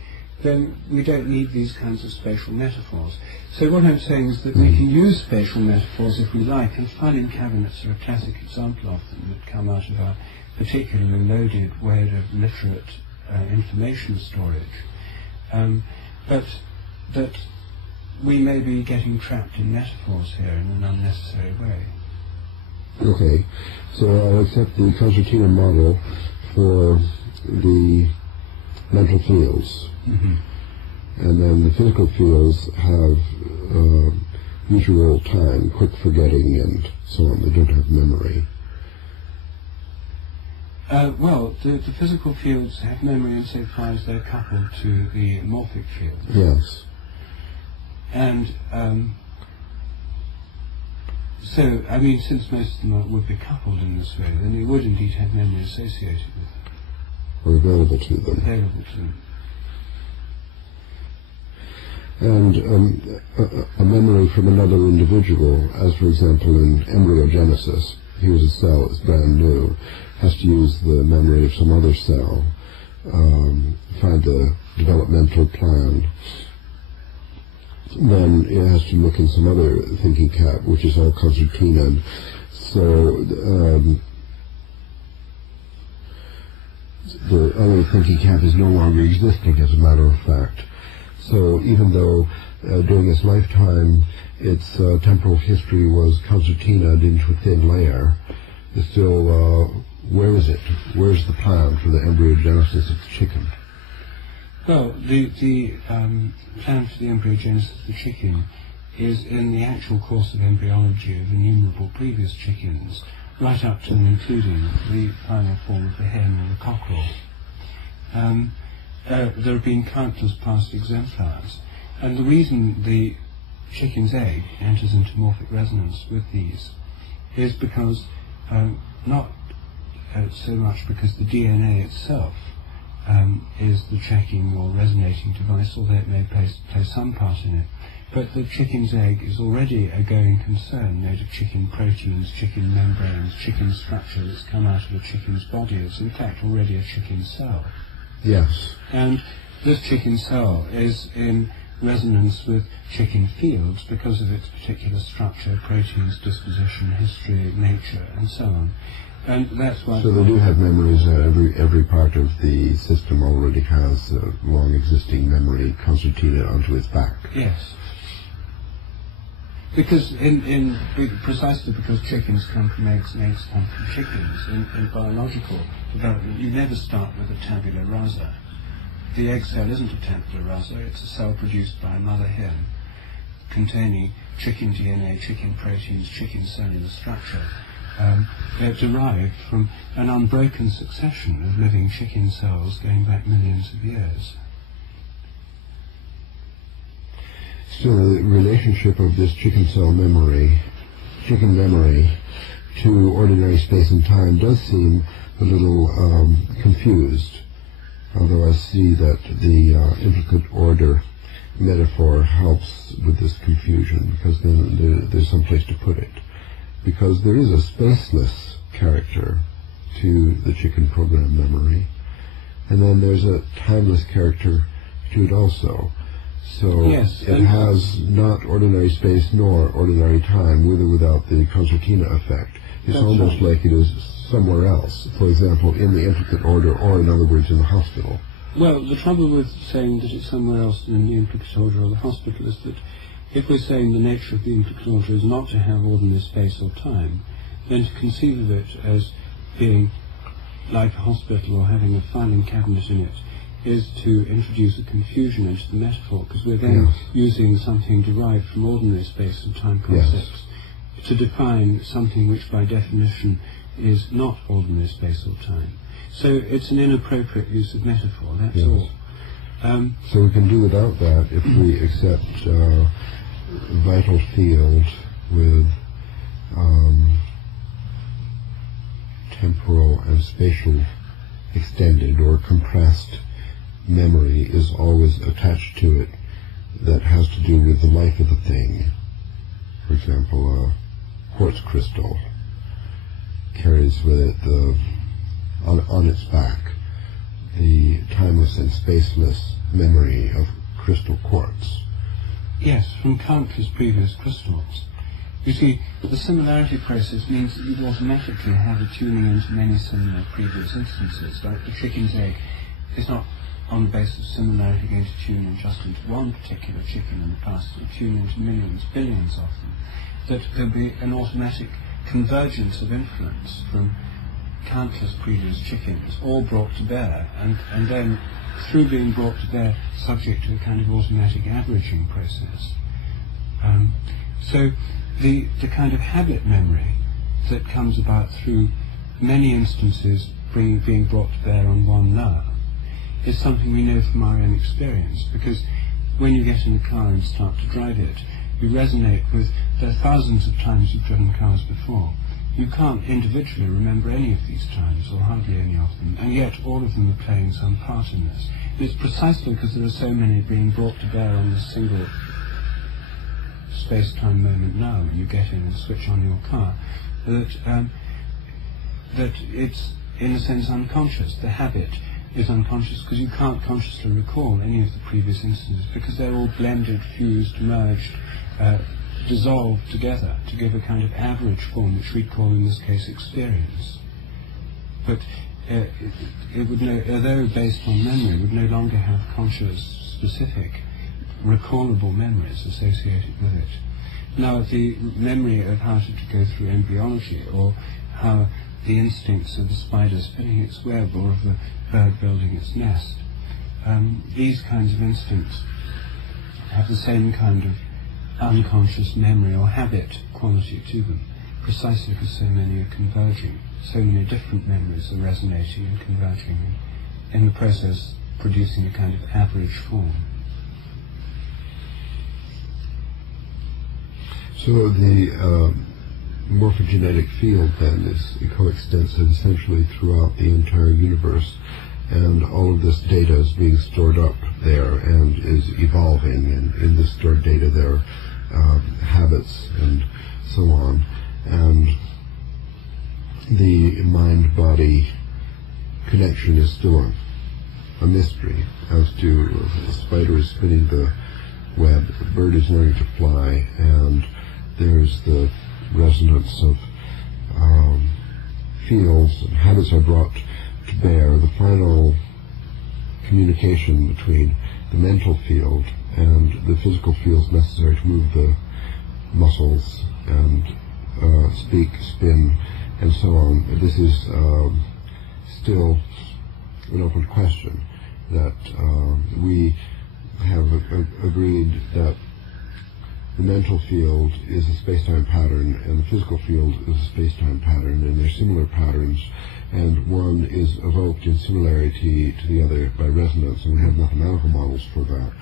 then we don't need these kinds of spatial metaphors. So what I'm saying is that we can use spatial metaphors if we like, and filing cabinets are a classic example of them that come out of our particularly loaded way of literate information storage. But that we may be getting trapped in metaphors here in an unnecessary way. Okay, so I'll accept the concertina model for the mental fields. And then the physical fields have usual time, quick forgetting and so on. They don't have memory. Well, the physical fields have memory insofar as they're coupled to the morphic field. Yes. And so, I mean, since most of them would be coupled in this way, then they would indeed have memory associated with them. Or available to them. Available to them. And a memory from another individual, as for example in embryogenesis, here's a cell that's brand new, has to use the memory of some other cell, find the developmental plan, then it has to look in some other thinking cap, which is all concertina. So the other thinking cap is no longer existing, as a matter of fact. So even though during its lifetime its temporal history was concertinaed into a thin layer, it's still, where is it? Where's the plan for the embryogenesis of the chicken? Well, the plan for the embryogenesis of the chicken is in the actual course of embryology of innumerable previous chickens, right up to and including the final form of the hen or the cockerel. There have been countless past exemplars, and the reason the chicken's egg enters into morphic resonance with these is because, not so much because the DNA itself is the checking or resonating device, although it may play some part in it, but the chicken's egg is already a going concern made of chicken proteins, chicken membranes, chicken structure that's come out of a chicken's body. It's in fact already a chicken cell. Yes. And this chicken cell is in resonance with chicken fields because of its particular structure, proteins, disposition, history, nature, and so on. And that's why. So they do have memories. Every part of the system already has a long existing memory concertina onto its back. Yes. Because precisely because chickens come from eggs and eggs come from chickens, in biological development you never start with a tabula rasa. The egg cell isn't a tabula rasa, it's a cell produced by a mother hen containing chicken DNA, chicken proteins, chicken cellular structure. They're derived from an unbroken succession of living chicken cells going back millions of years. So the relationship of this chicken cell memory, chicken memory, to ordinary space and time does seem a little confused, although I see that the intricate order metaphor helps with this confusion, because then there's some place to put it. Because there is a spaceless character to the chicken program memory, and then there's a timeless character to it also. So yes, it has not ordinary space nor ordinary time, with or without the concertina effect. It's almost like it is somewhere else, for example, in the intricate order, or in other words, in the hospital. Well, the trouble with saying that it's somewhere else in the intricate order or the hospital is that if we're saying the nature of the intricate order is not to have ordinary space or time, then to conceive of it as being like a hospital or having a filing cabinet in it is to introduce a confusion into the metaphor, because we're then using something derived from ordinary space and time concepts to define something which by definition is not ordinary space or time. So it's an inappropriate use of metaphor, that's all. So we can do without that if we accept vital field with temporal and spatial extended or compressed memory is always attached to it that has to do with the life of the thing. For example, a quartz crystal carries with it on its back the timeless and spaceless memory of crystal quartz. Yes, from countless previous crystals. You see, the similarity process means that you automatically have a tuning into many similar previous instances, like the chicken's egg is not on the basis of similarity going to tune in just into one particular chicken in the past, it'll tune into millions, billions of them. That there'll be an automatic convergence of influence from countless previous chickens, all brought to bear, and then, through being brought to bear, subject to a kind of automatic averaging process. So the kind of habit memory that comes about through many instances being brought to bear on one now is something we know from our own experience, because when you get in a car and start to drive it, you resonate with the thousands of times you've driven cars before. You can't individually remember any of these times, or hardly any of them, and yet all of them are playing some part in this. And it's precisely because there are so many being brought to bear on this single space-time moment now, when you get in and switch on your car, that it's, in a sense, unconscious. The habit is unconscious because you can't consciously recall any of the previous instances, because they're all blended, fused, merged, dissolved together to give a kind of average form, which we'd call in this case experience. But it would although based on memory, would no longer have conscious, specific, recallable memories associated with it. Now, the memory of how to go through embryology, or how the instincts of the spider spinning its web, or of the bird building its nest, these kinds of instincts have the same kind of unconscious memory or habit quality to them, precisely because so many are converging, so many different memories are resonating and converging, and in the process producing a kind of average form. So the morphogenetic field then is coextensive essentially throughout the entire universe, and all of this data is being stored up there and is evolving, and in this stored data there are habits and so on, and the mind-body connection is still a mystery as to the spider is spinning the web, the bird is learning to fly, and there's the resonance of fields, and habits are brought to bear. The final communication between the mental field and the physical fields necessary to move the muscles and speak, spin, and so on. This is still an open question that we have agreed that the mental field is a space-time pattern and the physical field is a space-time pattern, and they're similar patterns, and one is evoked in similarity to the other by resonance, and we have mathematical models for that.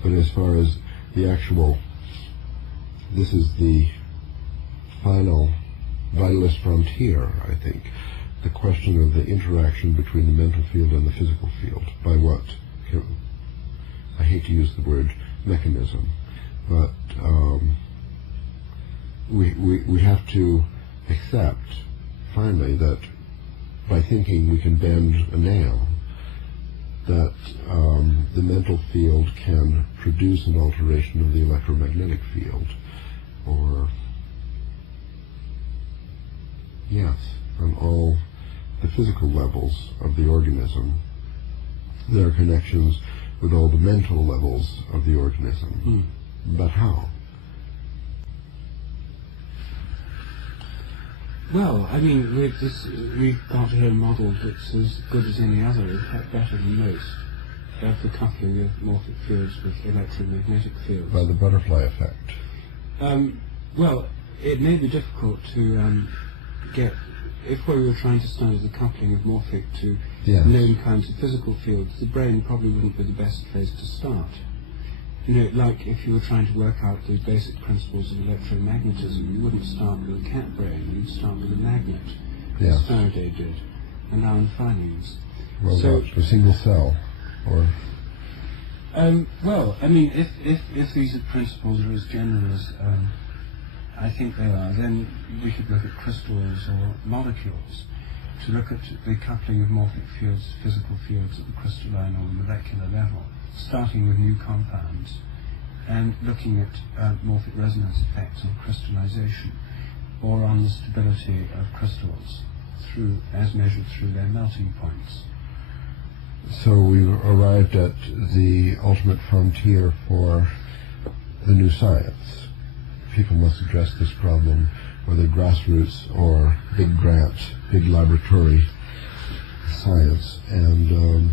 But as far as the actual, this is the final vitalist frontier, I think, the question of the interaction between the mental field and the physical field, by what, I hate to use the word mechanism, but we have to accept, finally, that by thinking we can bend a nail, that the mental field can produce an alteration of the electromagnetic field, or, yes, on all the physical levels of the organism. There are connections with all the mental levels of the organism. But how? Well, I mean, we've got here a model that's as good as any other, in fact better than most, of the coupling of morphic fields with electromagnetic fields. By the butterfly effect. Well, it may be difficult to get, if we were trying to study the coupling of morphic to known kinds of physical fields, the brain probably wouldn't be the best place to start. You know, like if you were trying to work out the basic principles of electromagnetism, you wouldn't start with a cat brain, you'd start with a magnet, as Faraday did, and Alan Fleming's. Well, so, a single cell, or? Well, I mean, if these principles are as general as I think they are, then we could look at crystals or molecules. to look at the coupling of morphic fields, physical fields at the crystalline or the molecular level, starting with new compounds and looking at morphic resonance effects on crystallization or on the stability of crystals as measured through their melting points. So we've arrived at the ultimate frontier for the new science. People must address this problem, whether grassroots or big grant, big laboratory science, and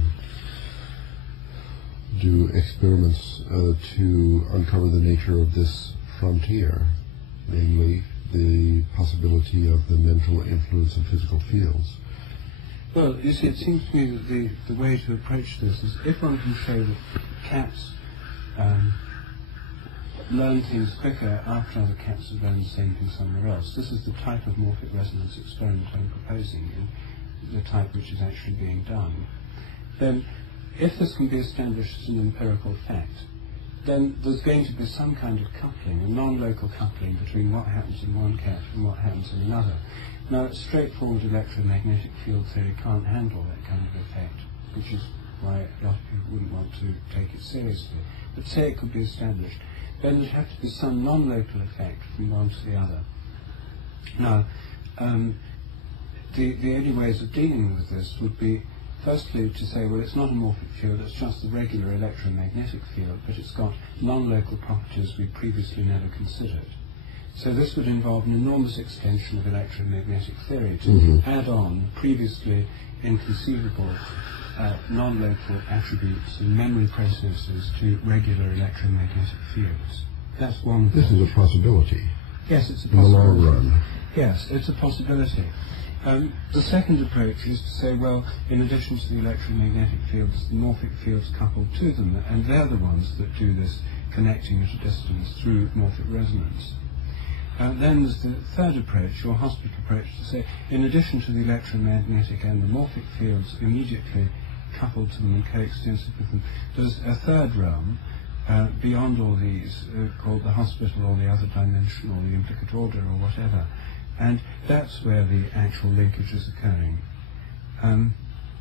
do experiments to uncover the nature of this frontier, namely the possibility of the mental influence of physical fields. Well, you see, it seems to me that the way to approach this is if one can show that cats learn things quicker after other cats have learned the same thing somewhere else. This is the type of morphic resonance experiment I'm proposing, and the type which is actually being done. Then, if this can be established as an empirical fact, then there's going to be some kind of coupling, a non-local coupling between what happens in one cat and what happens in another. Now, straightforward electromagnetic field theory can't handle that kind of effect, which is why a lot of people wouldn't want to take it seriously. But say it could be established, then there'd have to be some non-local effect from one to the other. Now, the only ways of dealing with this would be, firstly, to say, well, it's not a morphic field, it's just the regular electromagnetic field, but it's got non-local properties we previously never considered. So this would involve an enormous extension of electromagnetic theory to add on previously inconceivable non-local attributes and memory processes to regular electromagnetic fields. That's one thing. This is a possibility. Yes, it's a possibility. In the long run. Yes, it's a possibility. The second approach is to say, well, in addition to the electromagnetic fields, the morphic fields coupled to them, and they're the ones that do this connecting at a distance through morphic resonance. Then there's the third approach, or hospital approach, to say, in addition to the electromagnetic and the morphic fields immediately coupled to them and coextensive with them, there's a third realm beyond all these, called the hospital or the other dimension or the implicate order or whatever. And that's where the actual linkage is occurring.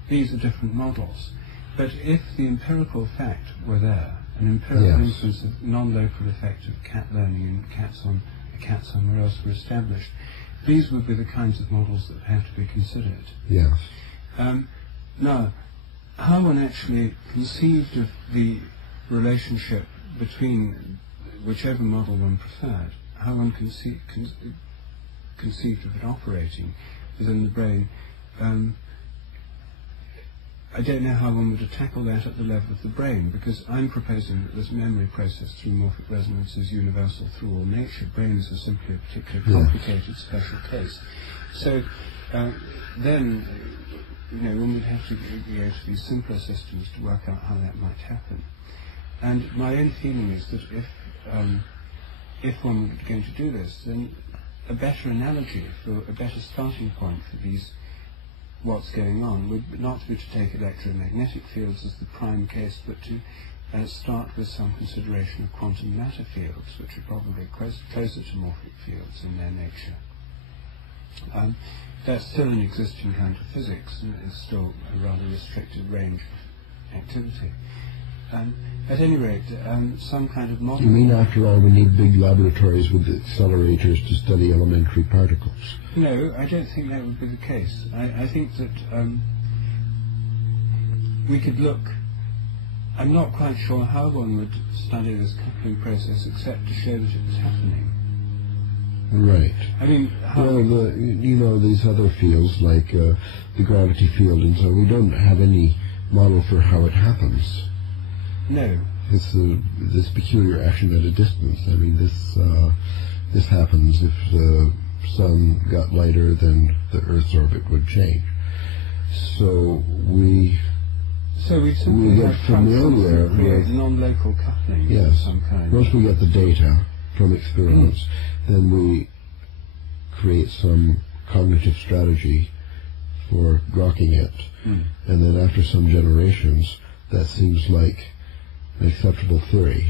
These are different models. But if the empirical fact were there, an empirical instance of non-local effect of cat learning in cats on a cat somewhere else were established, these would be the kinds of models that have to be considered. Yes. Now, how one actually conceived of the relationship between whichever model one preferred, how one conceived of it operating within the brain, I don't know how one would tackle that at the level of the brain, because I'm proposing that this memory process through morphic resonance is universal through all nature. Brains are simply a particularly complicated special case. So then, one would have to go to these simpler systems to work out how that might happen. And my own feeling is that if one were going to do this, then a better analogy, for a better starting point for what's going on, would not be to take electromagnetic fields as the prime case, but to start with some consideration of quantum matter fields, which are probably closer to morphic fields in their nature. That's still an existing kind of physics, and it's still a rather restricted range of activity. At any rate, some kind of model... You mean, after all, we need big laboratories with accelerators to study elementary particles? No, I don't think that would be the case. I think that we could look... I'm not quite sure how one would study this coupling process except to show that it was happening. Right. I mean, well, these other fields, like the gravity field and so, we don't have any model for how it happens. No. It's this peculiar action at a distance. I mean, this happens if the sun got lighter, then the Earth's orbit would change. So we simply get familiar with non-local coupling yes, of some kind. Once we get the data from experiments, then we create some cognitive strategy for grokking it. And then after some generations, that seems like an acceptable theory.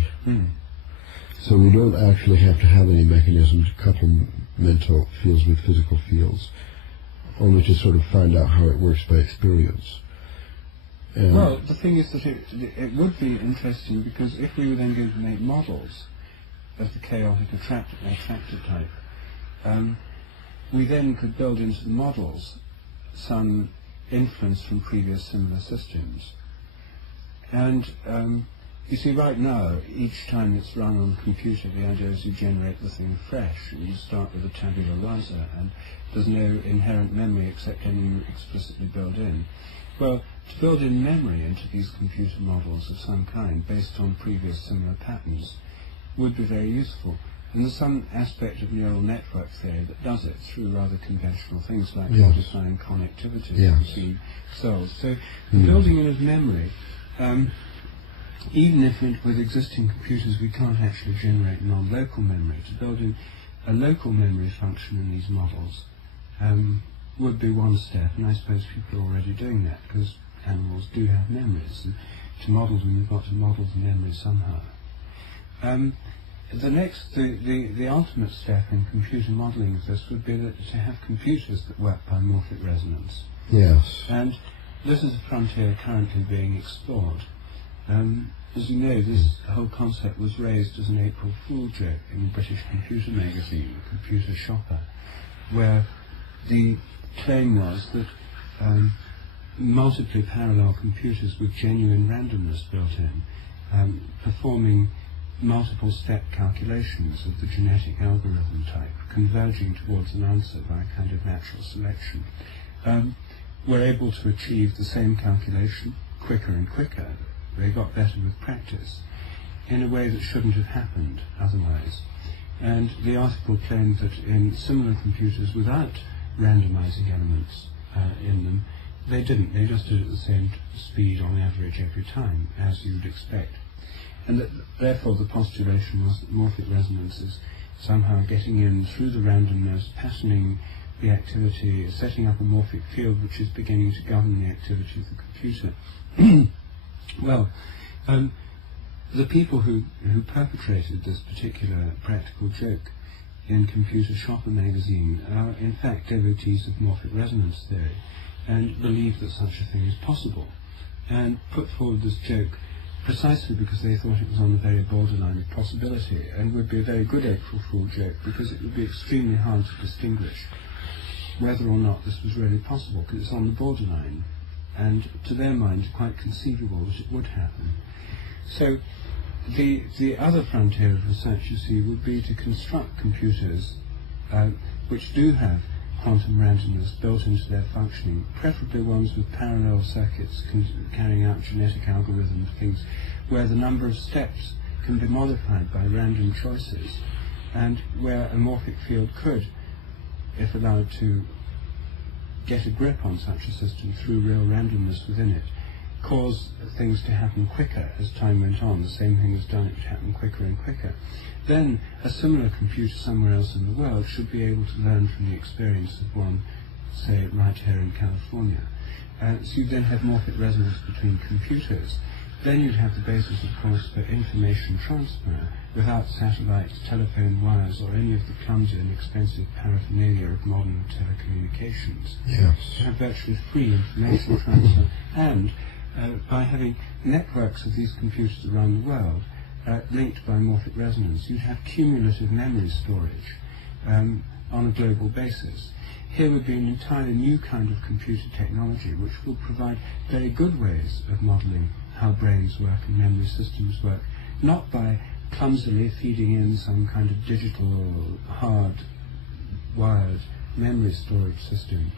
So we don't actually have to have any mechanism to couple mental fields with physical fields only to sort of find out how it works by experience. And well, the thing is that it would be interesting, because if we were then going to make models of the chaotic attractor type, we then could build into the models some inference from previous similar systems. And you see, right now, each time it's run on a computer, the idea is you generate the thing fresh, and you start with a tabula rasa, and there's no inherent memory except any you explicitly build in. Well, to build in memory into these computer models of some kind, based on previous similar patterns, would be very useful. And there's some aspect of neural network theory that does it through rather conventional things like modifying connectivities between cells. So the building in of memory, even if with existing computers we can't actually generate non-local memory, to build in a local memory function in these models would be one step, and I suppose people are already doing that, because animals do have memories, and to model them you've got to model the memory somehow. The ultimate step in computer modelling of this would be to have computers that work by morphic resonance. Yes. And this is a frontier currently being explored. As you know, this whole concept was raised as an April Fool joke in the British computer magazine, Computer Shopper, where the claim was that multiply parallel computers with genuine randomness built in, performing multiple step calculations of the genetic algorithm type, converging towards an answer by a kind of natural selection, were able to achieve the same calculation quicker and quicker. They got better with practice in a way that shouldn't have happened otherwise. And the article claimed that in similar computers without randomizing elements in them, they didn't. They just did it at the same speed on average every time, as you would expect. And that, therefore, the postulation was that morphic resonance is somehow getting in through the randomness, patterning the activity, setting up a morphic field which is beginning to govern the activity of the computer. Well, the people who perpetrated this particular practical joke in Computer Shopper magazine are in fact devotees of morphic resonance theory, and believe that such a thing is possible, and put forward this joke precisely because they thought it was on the very borderline of possibility, and would be a very good April Fool joke, because it would be extremely hard to distinguish whether or not this was really possible, because it's on the borderline, and to their mind quite conceivable that it would happen. So the other frontier of research, you see, would be to construct computers which do have quantum randomness built into their functioning, preferably ones with parallel circuits carrying out genetic algorithm things, where the number of steps can be modified by random choices, and where a morphic field could, if allowed to get a grip on such a system through real randomness within it, cause things to happen quicker as time went on. The same thing was done, it would happen quicker and quicker. Then a similar computer somewhere else in the world should be able to learn from the experience of one, say, right here in California. So you'd then have morphic resonance between computers. Then you'd have the basis, of course, for information transfer without satellites, telephone wires, or any of the clumsy and expensive paraphernalia of modern telecommunications. Yes. You have virtually free information transfer, and by having networks of these computers around the world linked by morphic resonance, you'd have cumulative memory storage on a global basis. Here would be an entirely new kind of computer technology which will provide very good ways of modelling how brains work and memory systems work, not by clumsily feeding in some kind of digital, hard-wired memory storage system,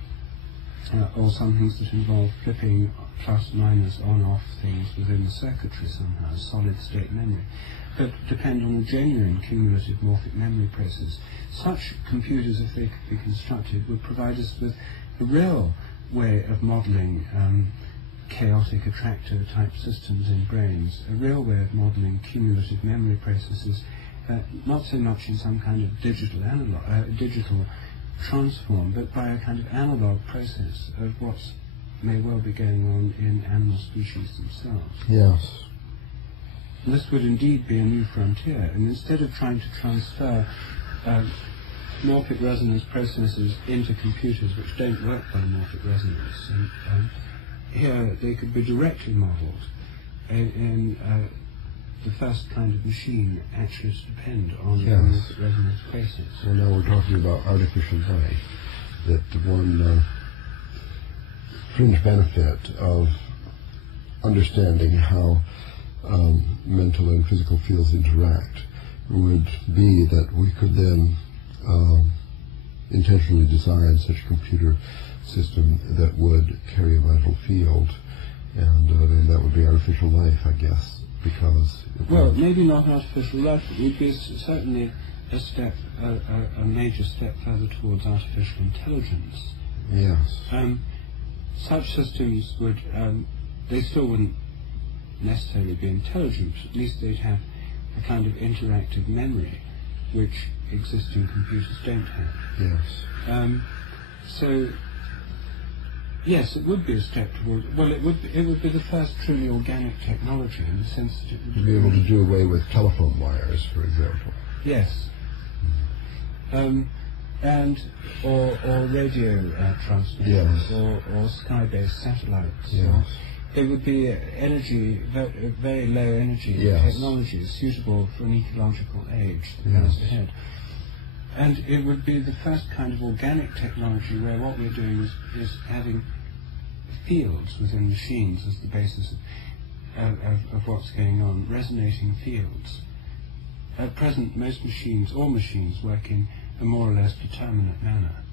or some things that involve flipping plus, minus, on-off things within the circuitry somehow, solid-state memory, but depend on a genuine cumulative morphic memory process. Such computers, if they could be constructed, would provide us with a real way of modelling chaotic attractor type systems in brains, a real way of modelling cumulative memory processes, not so much in some kind of digital transform, but by a kind of analog process of what may well be going on in animal species themselves. Yes. This would indeed be a new frontier, and instead of trying to transfer morphic resonance processes into computers which don't work by morphic resonance. And here they could be directly modelled in the first kind of machine actually to depend on the morphic resonance process. Well, now we're talking about artificial life. That the one fringe benefit of understanding how mental and physical fields interact would be that we could then intentionally design such a computer system that would carry a vital field, and then that would be artificial life, I guess, because... Well, maybe not artificial life, it would be certainly a step, a major step further towards artificial intelligence. Yes. Such systems would, they still wouldn't necessarily be intelligent, but at least they'd have a kind of interactive memory, which existing computers don't have. Yes. So, yes, it would be a step towards, well, it would be the first truly organic technology in the sense that it would be able to do away with telephone wires, for example. Yes. Or radio transmitters, yes. or sky-based satellites. Yes. They would be energy, very low energy yes. technologies suitable for an ecological age that goes ahead. And it would be the first kind of organic technology where what we're doing is having fields within machines as the basis of what's going on, resonating fields. At present, most machines, all machines, work in a more or less determinate manner,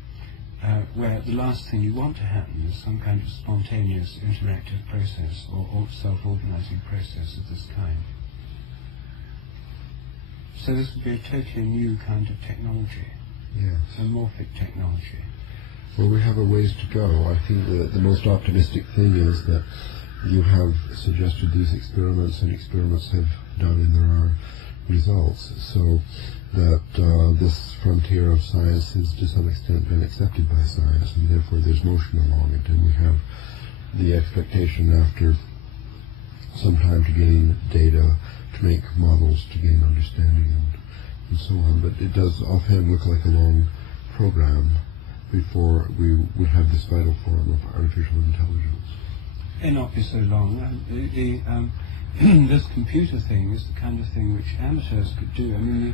where the last thing you want to happen is some kind of spontaneous interactive process or self-organizing process of this kind. So this would be a totally new kind of technology, yes. a morphic technology. Well, we have a ways to go. I think that the most optimistic thing is that you have suggested these experiments, and experiments have done, and there are results, so that this frontier of science has to some extent been accepted by science, and therefore there's motion along it, and we have the expectation after some time to gain data, to make models, to gain understanding, and so on. But it does offhand look like a long program before we would have this vital form of artificial intelligence. It not be so long. This computer thing is the kind of thing which amateurs could do. I mean,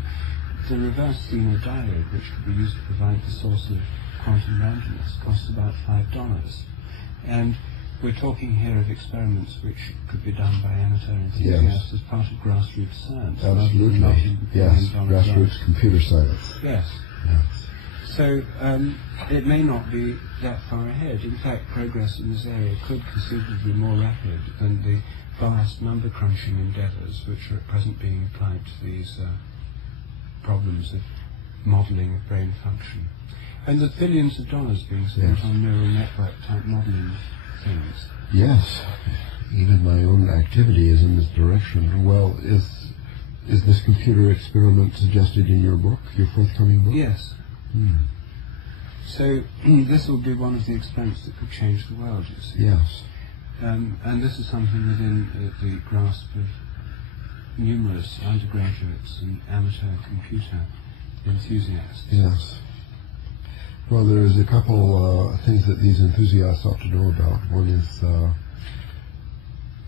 the reverse Zener diode, which could be used to provide the source of quantum randomness, costs about $5. And we're talking here of experiments which could be done by amateur enthusiasts as part of grassroots science. Absolutely. Yes, grassroots computer science. Yes. Yes. So it may not be that far ahead. In fact, progress in this area could conceivably be more rapid than the vast number crunching endeavours which are at present being applied to these problems of modelling of brain function. And the billions of dollars being spent on neural network type modelling things. Yes, even my own activity is in this direction. Well, is this computer experiment suggested in your book, your forthcoming book? Yes. So this will be one of the experiments that could change the world, you see. Yes. And this is something within the grasp of numerous undergraduates and amateur computer enthusiasts. Yes. Well, there's a couple things that these enthusiasts ought to know about. One is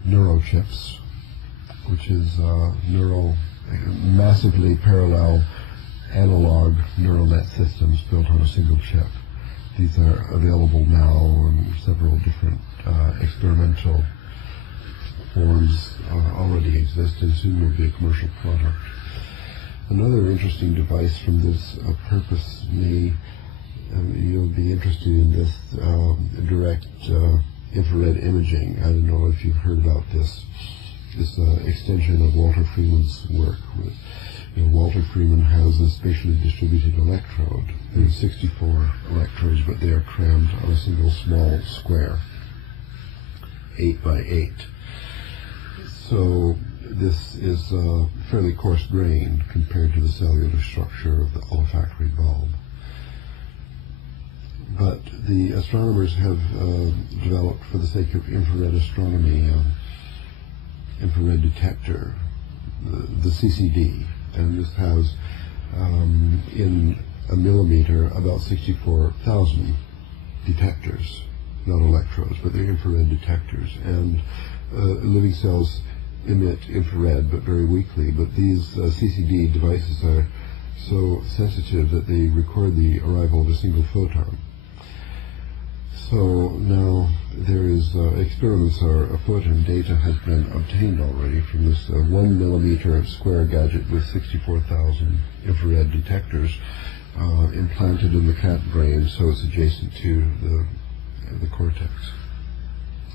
neurochips, which is massively parallel analog neural net systems built on a single chip. These are available now in several different experimental forms already exist, and soon will be a commercial product. Another interesting device from this purpose you'll be interested in this direct infrared imaging. I don't know if you've heard about this extension of Walter Freeman's work. Walter Freeman has a spatially distributed electrode. There are 64 electrodes, but they are crammed on a single small square, 8 by 8. So this is fairly coarse-grained compared to the cellular structure of the olfactory bulb. But the astronomers have developed, for the sake of infrared astronomy, infrared detector, the CCD, and this has in a millimeter, about 64,000 detectors, not electrodes, but they're infrared detectors. And living cells emit infrared, but very weakly. But these CCD devices are so sensitive that they record the arrival of a single photon. So now there is experiments are afoot, and data has been obtained already from this 1 millimeter square gadget with 64,000 infrared detectors implanted in the cat brain, so it's adjacent to the cortex.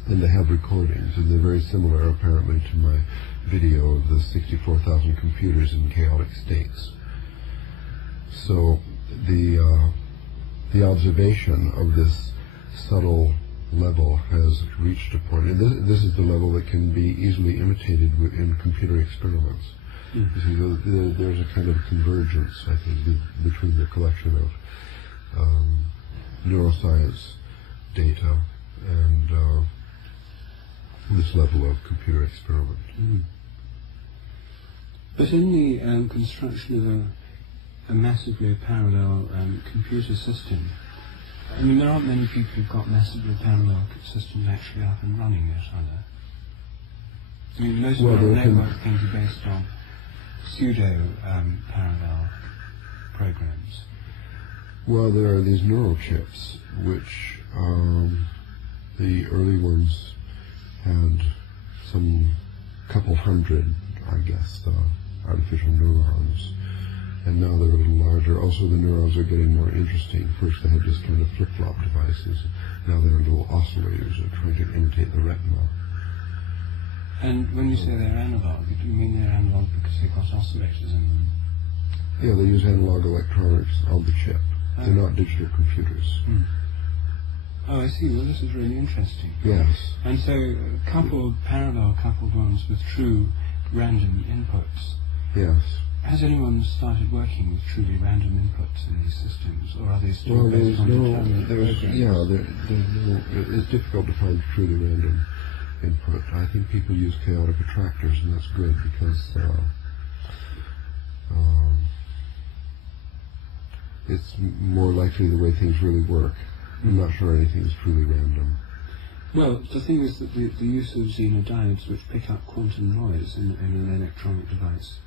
And they have recordings, and they're very similar apparently to my video of the 64,000 computers in chaotic states. So the observation of this subtle level has reached a point, and this is the level that can be easily imitated in computer experiments. You see, there's a kind of convergence, I think, between the collection of neuroscience data and this level of computer experiment. But in the construction of a massively parallel computer system, I mean, there aren't many people who've got massively parallel systems actually up and running yet, are there? I mean, most of our networks can be based on pseudo-parallel programs. Well, there are these neural chips, which the early ones had some couple hundred, I guess, artificial neurons. And now they're a little larger. Also, the neurons are getting more interesting. First, they had just kind of flip-flop devices. Now they're little oscillators that are trying to imitate the retina. And when you say they're analog, do you mean they're analog because they've got oscillators in them? Yeah, they use analog electronics on the chip. They're not digital computers. Oh, I see. Well, this is really interesting. Yes. And so, parallel coupled ones with true random inputs. Yes. Has anyone started working with truly random inputs in these systems, or are they still based on determinate programs? It's difficult to find truly random input. I think people use chaotic attractors, and that's good because it's more likely the way things really work. I'm not sure anything is truly random. Well, the thing is that the use of xenodiodes which pick up quantum noise in an electronic device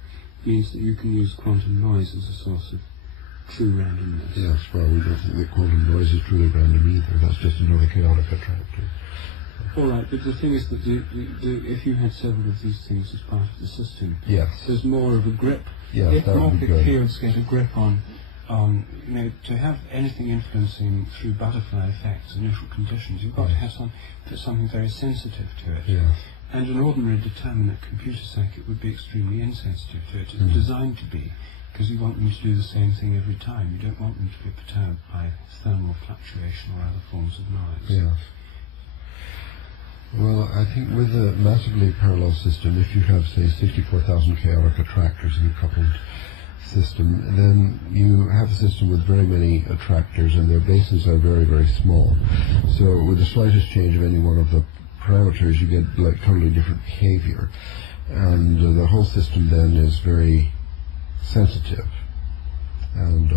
means that you can use quantum noise as a source of true randomness. Yes, well, we don't think that quantum noise is truly random either. That's just another chaotic attractor. All right, but the thing is that if you had several of these things as part of the system, yes, there's more of a grip. Yes, if that would be morphic good. fields get a grip on, to have anything influencing through butterfly effects, initial conditions, you've got to have something very sensitive to it. Yes. And an ordinary determinate computer circuit would be extremely insensitive to it. It's designed to be, because you want them to do the same thing every time. You don't want them to be perturbed by thermal fluctuation or other forms of noise. Yes. Well, I think with a massively parallel system, if you have, say, 64,000 chaotic attractors in a coupled system, then you have a system with very many attractors, and their bases are very, very small. So with the slightest change of any one of the parameters, you get like totally different behavior, and the whole system then is very sensitive, and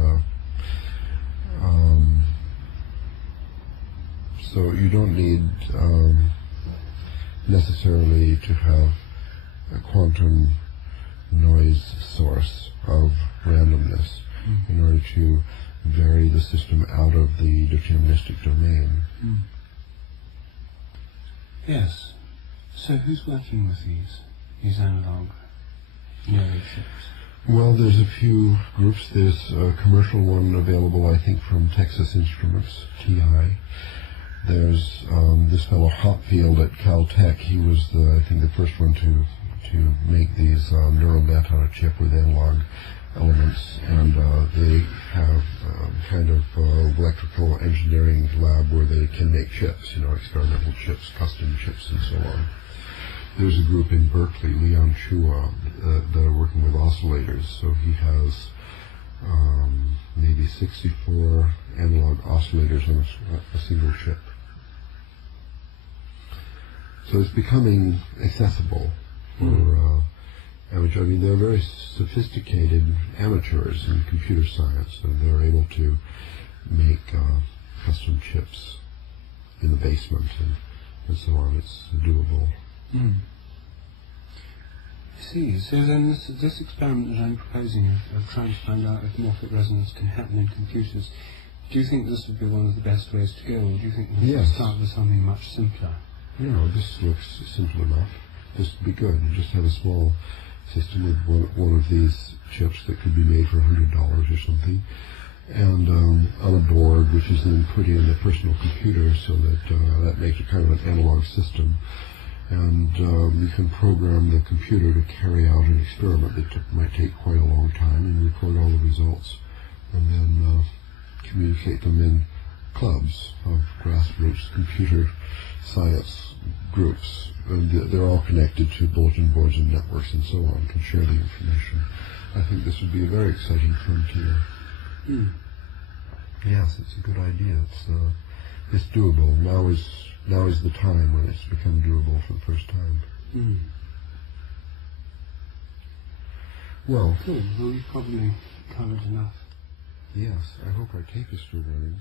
so you don't need necessarily to have a quantum noise source of randomness in order to vary the system out of the deterministic domain. Yes. So who's working with these analog neural chips? Well, there's a few groups. There's a commercial one available, I think, from Texas Instruments, TI. There's this fellow Hopfield at Caltech. He was, I think, the first one to make these neural net on a chip with analog elements, and they have kind of electrical engineering lab where they can make chips, experimental chips, custom chips, and so on. There's a group in Berkeley, Leon Chua, that are working with oscillators, so he has maybe 64 analog oscillators on a single chip. So it's becoming accessible for which, I mean, they're very sophisticated amateurs in computer science, and they're able to make custom chips in the basement and so on. It's doable. I see. So then this experiment that I'm proposing of trying to find out if morphic resonance can happen in computers, do you think this would be one of the best ways to go, or do you think we should start with something much simpler? No, this looks simple enough. This would be good. You just have a small system with one of these chips that could be made for $100 or something, and on a board which is then put in a personal computer, so that that makes it kind of an analog system. And you can program the computer to carry out an experiment that might take quite a long time and record all the results, and then communicate them in clubs of grassroots computer science groups. And they're all connected to bulletin boards and networks and so on, can share the information. I think this would be a very exciting frontier. Yes, it's a good idea. It's doable. Now is the time when it's become doable for the first time. Well, cool. Well, you've probably covered enough. Yes, I hope our tape is still running.